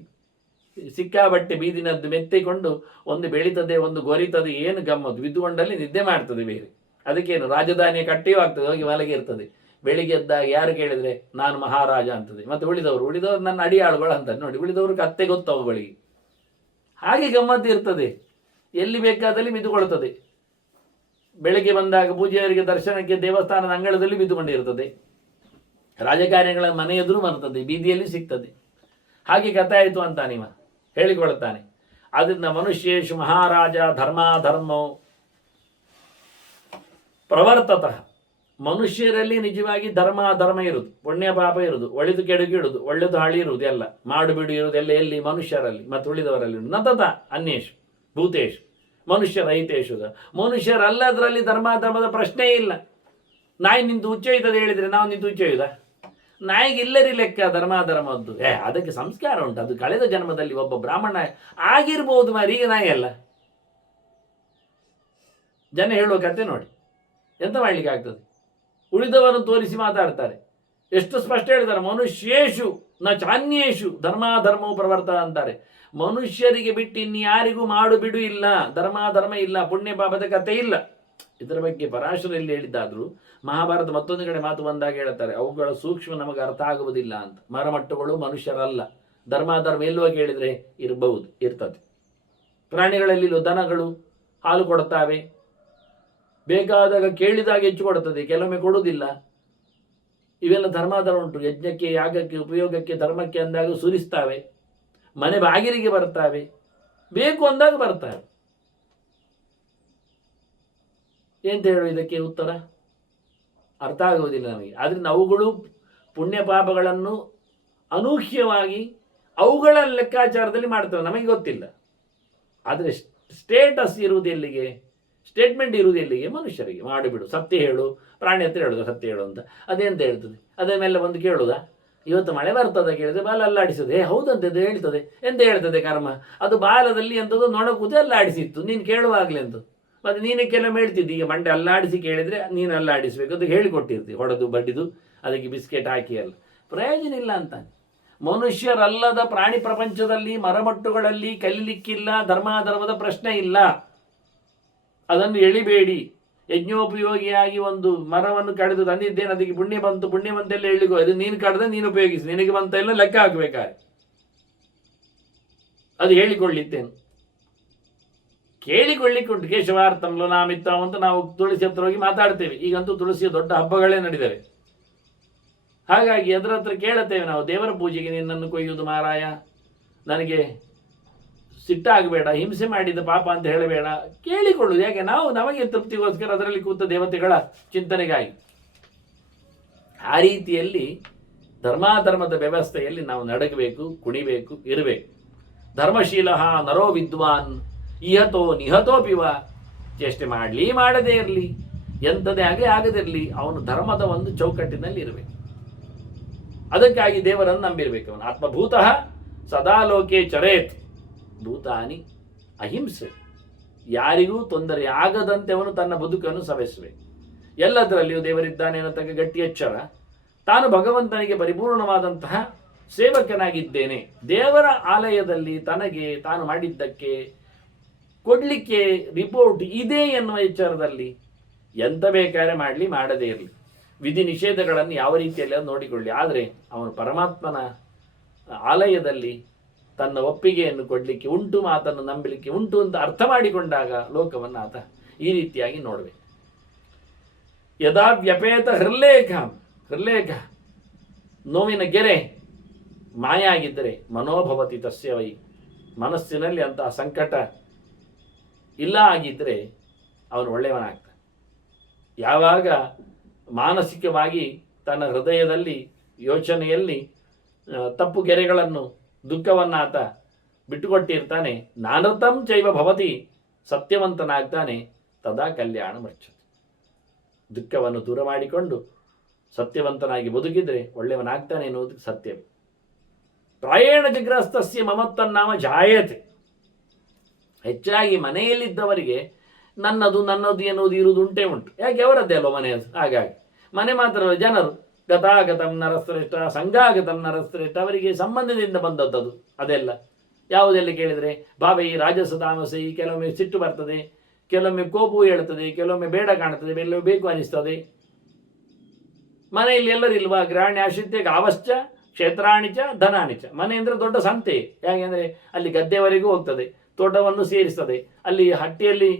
ಸಿಕ್ಕಾಬಟ್ಟೆ ಬೀದಿನದ್ದು ಮೆತ್ತಿಕೊಂಡು ಒಂದು ಬೆಳೀತದೆ, ಒಂದು ಗೊರಿತದೆ. ಏನು ಗಮ್ಮತ್ತು, ಬಿದ್ದುಕೊಂಡಲ್ಲಿ ನಿದ್ದೆ ಮಾಡ್ತದೆ ಬೇರೆ. ಅದಕ್ಕೇನು ರಾಜಧಾನಿಯ ಕಟ್ಟೆಯೂ ಆಗ್ತದೆ, ಹೋಗಿ ಮಲಗಿ ಇರ್ತದೆ. ಬೆಳಿಗ್ಗೆ ಎದ್ದಾಗ ಯಾರು ಕೇಳಿದರೆ ನಾನು ಮಹಾರಾಜ ಅಂತದೆ. ಮತ್ತು ಉಳಿದವರು ನನ್ನ ಅಡಿಯಾಳುಗಳು ಅಂತಾರೆ. ನೋಡಿ, ಉಳಿದವರು ಕತ್ತೆ ಗೊತ್ತು ಅವುಗಳಿಗೆ. ಹಾಗೆ ಗಮ್ಮತ್ತು ಇರ್ತದೆ. ಎಲ್ಲಿ ಬೇಕಾದಲ್ಲಿ ಬಿದ್ದುಕೊಳ್ತದೆ. ಬೆಳಗ್ಗೆ ಬಂದಾಗ ಪೂಜೆಯವರಿಗೆ ದರ್ಶನಕ್ಕೆ ದೇವಸ್ಥಾನದ ಅಂಗಳದಲ್ಲಿ ಬಿದ್ದುಕೊಂಡಿರ್ತದೆ. ರಾಜಕಾರಣಿಗಳ ಮನೆ ಎದುರು ಬರ್ತದೆ, ಬೀದಿಯಲ್ಲಿ ಸಿಗ್ತದೆ. ಹಾಗೆ ಕಥೆ ಆಯಿತು ಅಂತ ನೀವ ಹೇಳಿಕೊಳ್ಳುತ್ತಾನೆ. ಆದ್ದರಿಂದ ಮನುಷ್ಯೇಶು ಮಹಾರಾಜ ಧರ್ಮಾಧರ್ಮೋ ಪ್ರವರ್ತತಃ. ಮನುಷ್ಯರಲ್ಲಿ ನಿಜವಾಗಿ ಧರ್ಮ ಅಧರ್ಮ ಇರುವುದು, ಪುಣ್ಯ ಪಾಪ ಇರುವುದು, ಒಳ್ಳೆದು ಕೆಡುಕು ಇರುವುದು, ಒಳ್ಳೆದು ಹಾಳಿ ಇರುವುದು, ಎಲ್ಲ ಮಾಡು ಬಿಡು ಇರುವುದು ಎಲ್ಲ ಎಲ್ಲಿ? ಮನುಷ್ಯರಲ್ಲಿ ಮತ್ತು ಉಳಿದವರಲ್ಲಿ. ನತತ ಅನ್ಯೇಶು ಭೂತೇಶು ಮನುಷ್ಯ ರಹಿತೇಶು. ಮನುಷ್ಯರಲ್ಲದರಲ್ಲಿ ಧರ್ಮಾಧರ್ಮದ ಪ್ರಶ್ನೆ ಇಲ್ಲ. ನಾಯಿ ನಿಂತು ಹುಚ್ಚೊಯ್ತದೆ ಹೇಳಿದರೆ ನಾವು ನಿಂತು ಹುಚ್ಚೊಯ್ಯುದ? ನಾಯಿಗೆ ಇಲ್ಲರಿ ಲೆಕ್ಕ ಧರ್ಮಾಧರ್ಮದ್ದು. ಅದಕ್ಕೆ ಸಂಸ್ಕಾರ ಉಂಟು. ಅದು ಕಳೆದ ಜನ್ಮದಲ್ಲಿ ಒಬ್ಬ ಬ್ರಾಹ್ಮಣ ಆಗಿರ್ಬೋದು ಮಾರಿ, ಈಗ ನಾಯಿ ಅಲ್ಲ. ಜನ ಹೇಳುವ ಕತೆ ನೋಡಿ, ಎಂತ ಮಾಡ್ಲಿಕ್ಕೆ ಆಗ್ತದೆ? ಉಳಿದವರನ್ನು ತೋರಿಸಿ ಮಾತಾಡ್ತಾರೆ. ಎಷ್ಟು ಸ್ಪಷ್ಟ ಹೇಳ್ತಾರೆ, ಮನುಷ್ಯೇಶು ನ ಚಾನ್ಯೇಶು ಧರ್ಮಾಧರ್ಮವು ಪ್ರವರ್ತ ಅಂತಾರೆ. ಮನುಷ್ಯರಿಗೆ ಬಿಟ್ಟು ಇನ್ಯಾರಿಗೂ ಮಾಡು ಬಿಡು ಇಲ್ಲ, ಧರ್ಮಾಧರ್ಮ ಇಲ್ಲ, ಪುಣ್ಯ ಪಾಪದ ಕಥೆ ಇಲ್ಲ. ಇದರ ಬಗ್ಗೆ ಪರಾಶರಲ್ಲಿ ಹೇಳಿದ್ದಾದ್ರು ಮಹಾಭಾರತ ಮತ್ತೊಂದು ಕಡೆ ಮಾತು ಬಂದಾಗ ಹೇಳ್ತಾರೆ, ಅವುಗಳ ಸೂಕ್ಷ್ಮ ನಮಗೆ ಅರ್ಥ ಆಗುವುದಿಲ್ಲ ಅಂತ. ಮರಮಟ್ಟುಗಳು ಮನುಷ್ಯರಲ್ಲ. ಧರ್ಮಾಧರ್ಮ ಎಲ್ಲುವ ಕೇಳಿದರೆ ಇರ್ತದೆ. ಪ್ರಾಣಿಗಳಲ್ಲಿ ದನಗಳು ಹಾಲು ಕೊಡ್ತಾವೆ, ಬೇಕಾದಾಗ ಕೇಳಿದಾಗ ಹೆಚ್ಚು ಕೊಡುತ್ತದೆ, ಕೆಲವೊಮ್ಮೆ ಕೊಡುವುದಿಲ್ಲ. ಇವೆಲ್ಲ ಧರ್ಮಾಧರ್ಮ ಉಂಟು. ಯಜ್ಞಕ್ಕೆ, ಯಾಗಕ್ಕೆ, ಉಪಯೋಗಕ್ಕೆ, ಧರ್ಮಕ್ಕೆ ಅಂದಾಗ ಸುರಿಸ್ತಾವೆ, ಮನೆ ಬಾಗಿಲಿಗೆ ಬರ್ತಾವೆ, ಬೇಕು ಅಂದಾಗ ಬರ್ತಾವೆ. ಎಂತ ಹೇಳು ಇದಕ್ಕೆ ಉತ್ತರ? ಅರ್ಥ ಆಗುವುದಿಲ್ಲ ನಮಗೆ. ಆದ್ದರಿಂದ ಅವುಗಳು ಪುಣ್ಯ ಪಾಪಗಳನ್ನು ಅನೂಹ್ಯವಾಗಿ ಅವುಗಳ ಲೆಕ್ಕಾಚಾರದಲ್ಲಿ ಮಾಡ್ತವೆ, ನಮಗೆ ಗೊತ್ತಿಲ್ಲ. ಆದರೆ ಸ್ಟೇಟಸ್ ಇರುವುದು ಎಲ್ಲಿಗೆ, ಸ್ಟೇಟ್ಮೆಂಟ್ ಇರುವುದು ಎಲ್ಲಿಗೆ? ಮನುಷ್ಯರಿಗೆ. ಮಾಡಿಬಿಡು, ಸತ್ಯ ಹೇಳು. ಪ್ರಾಣಿ ಹತ್ರ ಹೇಳುದು ಸತ್ಯ ಹೇಳು ಅಂತ. ಅದೇಂತ ಹೇಳ್ತದೆ? ಅದೇ ಮೇಲೆ ಒಂದು ಕೇಳುದಾ, ಇವತ್ತು ಮಳೆ ಬರ್ತದೆ ಕೇಳಿದ್ರೆ ಬಾಲ ಅಲ್ಲಾಡಿಸದೆ, ಹೌದಂತದ್ದು ಹೇಳ್ತದೆ. ಎಂತ ಹೇಳ್ತದೆ ಕರ್ಮ? ಅದು ಬಾಲದಲ್ಲಿ ಎಂಥದ್ದು ನೊಣಕೂತಿ ಅಲ್ಲಾಡಿಸಿತ್ತು, ನೀನು ಕೇಳುವಾಗಲೇ ಅಂತ. ಮತ್ತು ನೀನು ಕೆಲವೊಮ್ಮೆ ಹೇಳ್ತಿದ್ದಿ, ಈಗ ಮಂಡೆ ಅಲ್ಲಾಡಿಸಿ ಕೇಳಿದರೆ ನೀನು ಅಲ್ಲಾಡಿಸ್ಬೇಕು ಅಂತ ಹೇಳಿಕೊಟ್ಟಿರ್ತೀವಿ, ಹೊಡೆದು ಬಡಿದು ಅದಕ್ಕೆ ಬಿಸ್ಕೆಟ್ ಹಾಕಿ ಎಲ್ಲ. ಪ್ರಯೋಜನ ಇಲ್ಲ ಅಂತಾನೆ. ಮನುಷ್ಯರಲ್ಲದ ಪ್ರಾಣಿ ಪ್ರಪಂಚದಲ್ಲಿ, ಮರಮಟ್ಟುಗಳಲ್ಲಿ ಕಲಿಲಿಕ್ಕಿಲ್ಲ, ಧರ್ಮಾಧರ್ಮದ ಪ್ರಶ್ನೆ ಇಲ್ಲ. ಅದನ್ನು ಎಳಿಬೇಡಿ. ಯಜ್ಞೋಪಯೋಗಿಯಾಗಿ ಒಂದು ಮರವನ್ನು ಕಡಿದು ತಂದಿದ್ದೇನೆ, ಅದಕ್ಕೆ ಪುಣ್ಯ ಬಂತೆಲ್ಲ ಹೇಳಿಗೋ, ಅದು ನೀನು ಕಡ್ದೆ ನೀನು ಉಪಯೋಗಿಸಿ, ನಿನಗೆ ಬಂತೆಲ್ಲ ಲೆಕ್ಕ ಹಾಕಬೇಕಾರೆ ಅದು ಹೇಳಿಕೊಳ್ಳಿದ್ದೇನು. ಕೇಳಿಕೊಳ್ಳಿಕ್ಕೆ ಉಂಟು. ಕೇಶವಾರ್ಥಂ ಲೋನಾಮಿತ್ತಂ ಅಂತ ನಾವು ತುಳಸಿ ಹತ್ರ ಹೋಗಿ ಮಾತಾಡ್ತೇವೆ. ಈಗಂತೂ ತುಳಸಿಯ ದೊಡ್ಡ ಹಬ್ಬಗಳೇ ನಡೆದವೆ. ಹಾಗಾಗಿ ಅದರ ಹತ್ರ ಕೇಳುತ್ತೇವೆ ನಾವು, ದೇವರ ಪೂಜೆಗೆ ನಿನ್ನನ್ನು ಕೊಯ್ಯುವುದು ಮಾರಾಯ, ನನಗೆ ಸಿಟ್ಟಾಗಬೇಡ, ಹಿಂಸೆ ಮಾಡಿದ ಪಾಪ ಅಂತ ಹೇಳಬೇಡ, ಕೇಳಿಕೊಳ್ಳುವುದು. ಯಾಕೆ? ನಾವು ನಮಗೆ ತೃಪ್ತಿಗೋಸ್ಕರ ಅದರಲ್ಲಿ ಕೂತ ದೇವತೆಗಳ ಚಿಂತನೆಗಾಗಿ. ಆ ರೀತಿಯಲ್ಲಿ ಧರ್ಮಾಧರ್ಮದ ವ್ಯವಸ್ಥೆಯಲ್ಲಿ ನಾವು ನಡಗಬೇಕು, ಕುಣಿಬೇಕು, ಇರಬೇಕು. ಧರ್ಮಶೀಲ ನರೋ ವಿದ್ವಾನ್ ಇಹತೋ ನಿಹತೋಪಿವ. ಚೇಷ್ಟೆ ಮಾಡಲಿ, ಮಾಡದೇ ಇರಲಿ, ಎಂಥದೇ ಆಗಲಿ ಆಗದಿರಲಿ, ಅವನು ಧರ್ಮದ ಒಂದು ಚೌಕಟ್ಟಿನಲ್ಲಿ ಇರಬೇಕು. ಅದಕ್ಕಾಗಿ ದೇವರನ್ನು ನಂಬಿರಬೇಕು. ಅವನು ಆತ್ಮಭೂತಃ ಸದಾ ಲೋಕೆ ಚರೇತ್. ಭೂತಾನಿ ಅಹಿಂಸೆ, ಯಾರಿಗೂ ತೊಂದರೆ ಆಗದಂತೆ ಅವನು ತನ್ನ ಬದುಕನ್ನು ಸವೆಸಬೇಕು. ಎಲ್ಲದರಲ್ಲಿಯೂ ದೇವರಿದ್ದಾನೆ ಅನ್ನತಕ್ಕ ಗಟ್ಟಿ ಎಚ್ಚರ. ತಾನು ಭಗವಂತನಿಗೆ ಪರಿಪೂರ್ಣವಾದಂತಹ ಸೇವಕನಾಗಿದ್ದೇನೆ, ದೇವರ ಆಲಯದಲ್ಲಿ ತನಗೆ ತಾನು ಮಾಡಿದ್ದಕ್ಕೆ ಕೊಡಲಿಕ್ಕೆ ರಿಪೋರ್ಟ್ ಇದೆ ಎನ್ನುವ ಎಚ್ಚರದಲ್ಲಿ ಎಂತ ಬೇಕಾದ್ರೆ ಮಾಡಲಿ, ಮಾಡದೇ ಇರಲಿ, ವಿಧಿ ನಿಷೇಧಗಳನ್ನು ಯಾವ ರೀತಿಯಲ್ಲಿ ಅದು ನೋಡಿಕೊಳ್ಳಿ. ಆದರೆ ಅವನು ಪರಮಾತ್ಮನ ಆಲಯದಲ್ಲಿ ತನ್ನ ಒಪ್ಪಿಗೆಯನ್ನು ಕೊಡಲಿಕ್ಕೆ ಉಂಟು, ಮಾತನ್ನು ನಂಬಲಿಕ್ಕೆ ಉಂಟು ಅಂತ ಅರ್ಥ ಮಾಡಿಕೊಂಡಾಗ ಲೋಕವನ್ನು ಆತ ಈ ರೀತಿಯಾಗಿ ನೋಡಬೇಕು. ಯದಾ ವ್ಯಪೇತ ಹೃಲ್ಲೇಖ ನೋವಿನ ಗೆರೆ ಮಾಯ ಆಗಿದ್ದರೆ ಮನೋಭವತಿ ತಸ್ಯ ವೈ, ಮನಸ್ಸಿನಲ್ಲಿ ಅಂತಹ ಸಂಕಟ ಇಲ್ಲ ಆಗಿದ್ದರೆ ಅವನು ಒಳ್ಳೆಯವನಾಗ್ತಾನೆ. ಯಾವಾಗ ಮಾನಸಿಕವಾಗಿ ತನ್ನ ಹೃದಯದಲ್ಲಿ ಯೋಚನೆಯಲ್ಲಿ ತಪ್ಪು ಗೆರೆಗಳನ್ನು ದುಃಖವನ್ನು ಆತ ಬಿಟ್ಟುಕೊಟ್ಟಿರ್ತಾನೆ, ನಾನೃತಂ ಚೈವ ಭವತಿ, ಸತ್ಯವಂತನಾಗ್ತಾನೆ, ತದಾ ಕಲ್ಯಾಣ ಮರ್ಚತಿ. ದುಃಖವನ್ನು ದೂರ ಮಾಡಿಕೊಂಡು ಸತ್ಯವಂತನಾಗಿ ಬದುಕಿದ್ರೆ ಒಳ್ಳೆಯವನಾಗ್ತಾನೆ ಎನ್ನುವುದು ಸತ್ಯ. ಪ್ರಾಯೇಣ ಜಿಗ್ರಸ್ತಸ್ಯ ಮಮತ್ತನ್ನಾಮ ಜಾಯತೆ. ಹೆಚ್ಚಾಗಿ ಮನೆಯಲ್ಲಿದ್ದವರಿಗೆ ನನ್ನದು ಎನ್ನುವುದು ಇರುವುದು ಉಂಟು. ಯಾಕೆ? ಅವರದ್ದೇ ಅಲ್ವ ಮನೆಯದು. ಹಾಗಾಗಿ ಮನೆ ಮಾತ್ರ ಜನರು ಗತಾಗತಂ ನರಶ್ರೇಷ್ಠ, ಸಂಘಾಗತಂ ನರಶ್ರೇಷ್ಠ, ಅವರಿಗೆ ಸಂಬಂಧದಿಂದ ಬಂದದ್ದು ಅದೆಲ್ಲ. ಯಾವುದೆಲ್ಲ ಕೇಳಿದರೆ ಬಾಬೈ ರಾಜಸ ತಾಮಸೈ, ಕೆಲವೊಮ್ಮೆ ಸಿಟ್ಟು ಬರ್ತದೆ, ಕೆಲವೊಮ್ಮೆ ಕೋಪವು ಹೇಳ್ತದೆ, ಕೆಲವೊಮ್ಮೆ ಬೇಡ ಕಾಣ್ತದೆ, ಎಲ್ಲವೂ ಬೇಕು ಅನಿಸ್ತದೆ. ಮನೆಯಲ್ಲಿ ಎಲ್ಲರಿಲ್ವಾ? ಗ್ರಾಣ್ಯಾಶ್ರಿತ್ಯ ಅವಶ್ಚ ಕ್ಷೇತ್ರಾಣಿಚ ಧನಾಣಿಚ. ಮನೆ ಅಂದರೆ ದೊಡ್ಡ ಸಂತೆ. ಯಾಕೆಂದರೆ ಅಲ್ಲಿ ಗದ್ದೆವರೆಗೂ ಹೋಗ್ತದೆ, ತೋಟವನ್ನು ಸೇರಿಸ್ತದೆ, ಅಲ್ಲಿ ಹಟ್ಟಿಯಲ್ಲಿ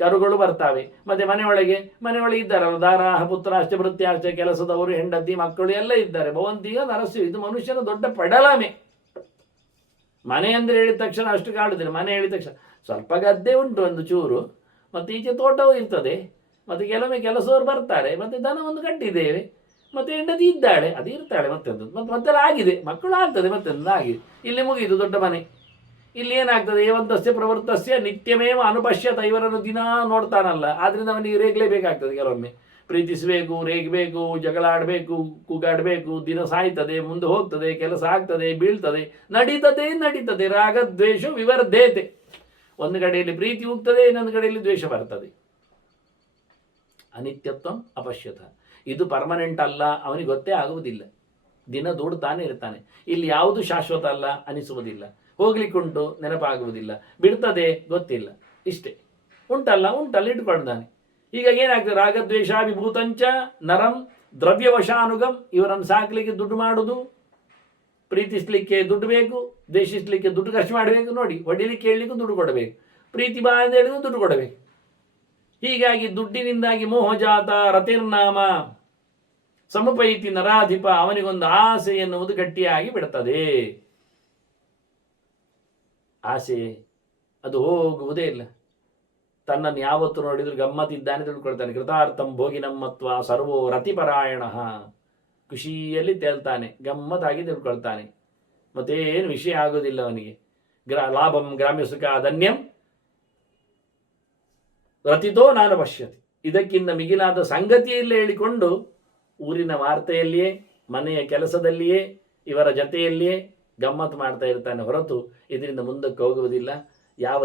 ಕರುಗಳು ಬರ್ತಾವೆ. ಮತ್ತೆ ಮನೆಯೊಳಗೆ ಇದ್ದಾರಲ್ಲ, ದಾರಾಹ ಪುತ್ರಾಶ್ಚ ಭೃತ್ಯಾಶ್ಚ, ಕೆಲಸದವರು, ಹೆಂಡತಿ, ಮಕ್ಕಳು ಎಲ್ಲ ಇದ್ದಾರೆ. ಭವಂತಿಯ ನರಸ್ಸು. ಇದು ಮನುಷ್ಯನ ದೊಡ್ಡ ಪಡಲಮೆ. ಮನೆ ಅಂದರೆ ಹೇಳಿದ ತಕ್ಷಣ ಅಷ್ಟು ಕಾಡುದಿಲ್ಲ. ಮನೆ ಹೇಳಿದ ತಕ್ಷಣ ಸ್ವಲ್ಪ ಗದ್ದೆ ಉಂಟು ಒಂದು ಚೂರು, ಮತ್ತು ಈಚೆ ತೋಟವೂ ಇರ್ತದೆ, ಮತ್ತು ಕೆಲವೊಮ್ಮೆ ಕೆಲಸದವರು ಬರ್ತಾರೆ, ಮತ್ತು ದನವನ್ನು ಕಟ್ಟಿದ್ದೇವೆ, ಮತ್ತು ಹೆಂಡತಿ ಇದ್ದಾಳೆ, ಅದು ಇರ್ತಾಳೆ, ಮತ್ತೆಲ್ಲ ಆಗಿದೆ, ಮಕ್ಕಳು ಆಗ್ತದೆ, ಮತ್ತೆಲ್ಲ ಆಗಿದೆ. ಇಲ್ಲಿ ಮುಗಿದು ದೊಡ್ಡ ಮನೆ. ಇಲ್ಲಿ ಏನಾಗ್ತದೆ? ಏವಂತಸ್ಯ ಪ್ರವೃತ್ತಸ್ಯ ನಿತ್ಯಮೇವ ಅನುಪಶ್ಯತ. ಇವರನ್ನು ದಿನ ನೋಡ್ತಾನಲ್ಲ, ಆದ್ರಿಂದ ಅವನಿಗೆ ರೇಗಲೇಬೇಕಾಗ್ತದೆ. ಕೆಲವೊಮ್ಮೆ ಪ್ರೀತಿಸಬೇಕು, ರೇಗಬೇಕು, ಜಗಳ ಆಡಬೇಕು, ಕೂಗಾಡಬೇಕು, ದಿನ ಸಾಯ್ತದೆ, ಮುಂದೆ ಹೋಗ್ತದೆ, ಕೆಲಸ ಆಗ್ತದೆ, ಬೀಳ್ತದೆ, ನಡೀತದೆ. ರಾಗದ್ವೇಷ ವಿವರ್ಧೇತೆ. ಒಂದು ಕಡೆಯಲ್ಲಿ ಪ್ರೀತಿ ಹೋಗ್ತದೆ, ಇನ್ನೊಂದು ಕಡೆಯಲ್ಲಿ ದ್ವೇಷ ಬರ್ತದೆ. ಅನಿತ್ಯತ್ವ ಅಪಶ್ಯತ. ಇದು ಪರ್ಮನೆಂಟ್ ಅಲ್ಲ, ಅವನಿಗೆ ಗೊತ್ತೇ ಆಗುವುದಿಲ್ಲ. ದಿನ ದೂಡ್ತಾನೆ ಇರ್ತಾನೆ. ಇಲ್ಲಿ ಯಾವುದು ಶಾಶ್ವತ ಅಲ್ಲ ಅನಿಸುವುದಿಲ್ಲ, ಹೋಗ್ಲಿಕ್ಕುಂಟು ನೆನಪಾಗುವುದಿಲ್ಲ, ಬಿಡ್ತದೆ ಗೊತ್ತಿಲ್ಲ, ಇಷ್ಟೇ. ಉಂಟಲ್ಲ ಇಟ್ಕೊಳ್ತಾನೆ. ಈಗ ಏನಾಗ್ತದೆ, ರಾಗದ್ವೇಷಾಭಿಭೂತಂಚ ನರಂ ದ್ರವ್ಯವಶಾನುಗಂ. ಇವರನ್ನು ಸಾಕಲಿಕ್ಕೆ ದುಡ್ಡು ಮಾಡುವುದು, ಪ್ರೀತಿಸ್ಲಿಕ್ಕೆ ದುಡ್ಡು ಬೇಕು, ದ್ವೇಷಿಸ್ಲಿಕ್ಕೆ ದುಡ್ಡು ಖರ್ಚು ಮಾಡಬೇಕು. ನೋಡಿ, ಹೊಡಿಲಿಕ್ಕೆ ಹೇಳಲಿಕ್ಕೂ ದುಡ್ಡು ಕೊಡಬೇಕು, ಪ್ರೀತಿ ಬಾ ಅಂತ ಹೇಳಿದ್ರು ದುಡ್ಡು ಕೊಡಬೇಕು. ಹೀಗಾಗಿ ದುಡ್ಡಿನಿಂದಾಗಿ ಮೋಹಜಾತ ರತಿರ್ನಾಮ ಸಮುಪೈತಿ ನರಾಧಿಪ. ಅವನಿಗೊಂದು ಆಸೆ ಎನ್ನುವುದು ಗಟ್ಟಿಯಾಗಿ ಬಿಡುತ್ತದೆ. ಆಸೆ ಅದು ಹೋಗುವುದೇ ಇಲ್ಲ. ತನ್ನನ್ನು ಯಾವತ್ತು ನೋಡಿದ್ರು ಗಮ್ಮತ್ತಿದ್ದಾನೆ ತಿಳ್ಕೊಳ್ತಾನೆ. ಕೃತಾರ್ಥಂ ಭೋಗಿನಮ್ಮತ್ವ ಸರ್ವೋ ರತಿಪರಾಯಣ. ಖುಷಿಯಲ್ಲಿ ತೇಲ್ತಾನೆ, ಗಮ್ಮತ್ತಾಗಿ ತಿಳ್ಕೊಳ್ತಾನೆ, ಮತ್ತೇನು ವಿಷಯ ಆಗೋದಿಲ್ಲ ಅವನಿಗೆ. ಲಾಭಂ ಗ್ರಾಮ್ಯ ಸುಖ ಧನ್ಯಂ ರತಿತೋ ನಾನು ಪಶ್ಯತಿ. ಇದಕ್ಕಿಂತ ಮಿಗಿಲಾದ ಸಂಗತಿಯಲ್ಲೇ ಹೇಳಿಕೊಂಡು ಊರಿನ ವಾರ್ತೆಯಲ್ಲಿಯೇ, ಮನೆಯ ಕೆಲಸದಲ್ಲಿಯೇ, ಇವರ ಜತೆಯಲ್ಲಿಯೇ ಗಮ್ಮತ್ತು ಮಾಡ್ತಾ ಇರ್ತಾನೆ ಹೊರತು ಇದರಿಂದ ಮುಂದಕ್ಕೆ ಹೋಗುವುದಿಲ್ಲ. ಯಾವ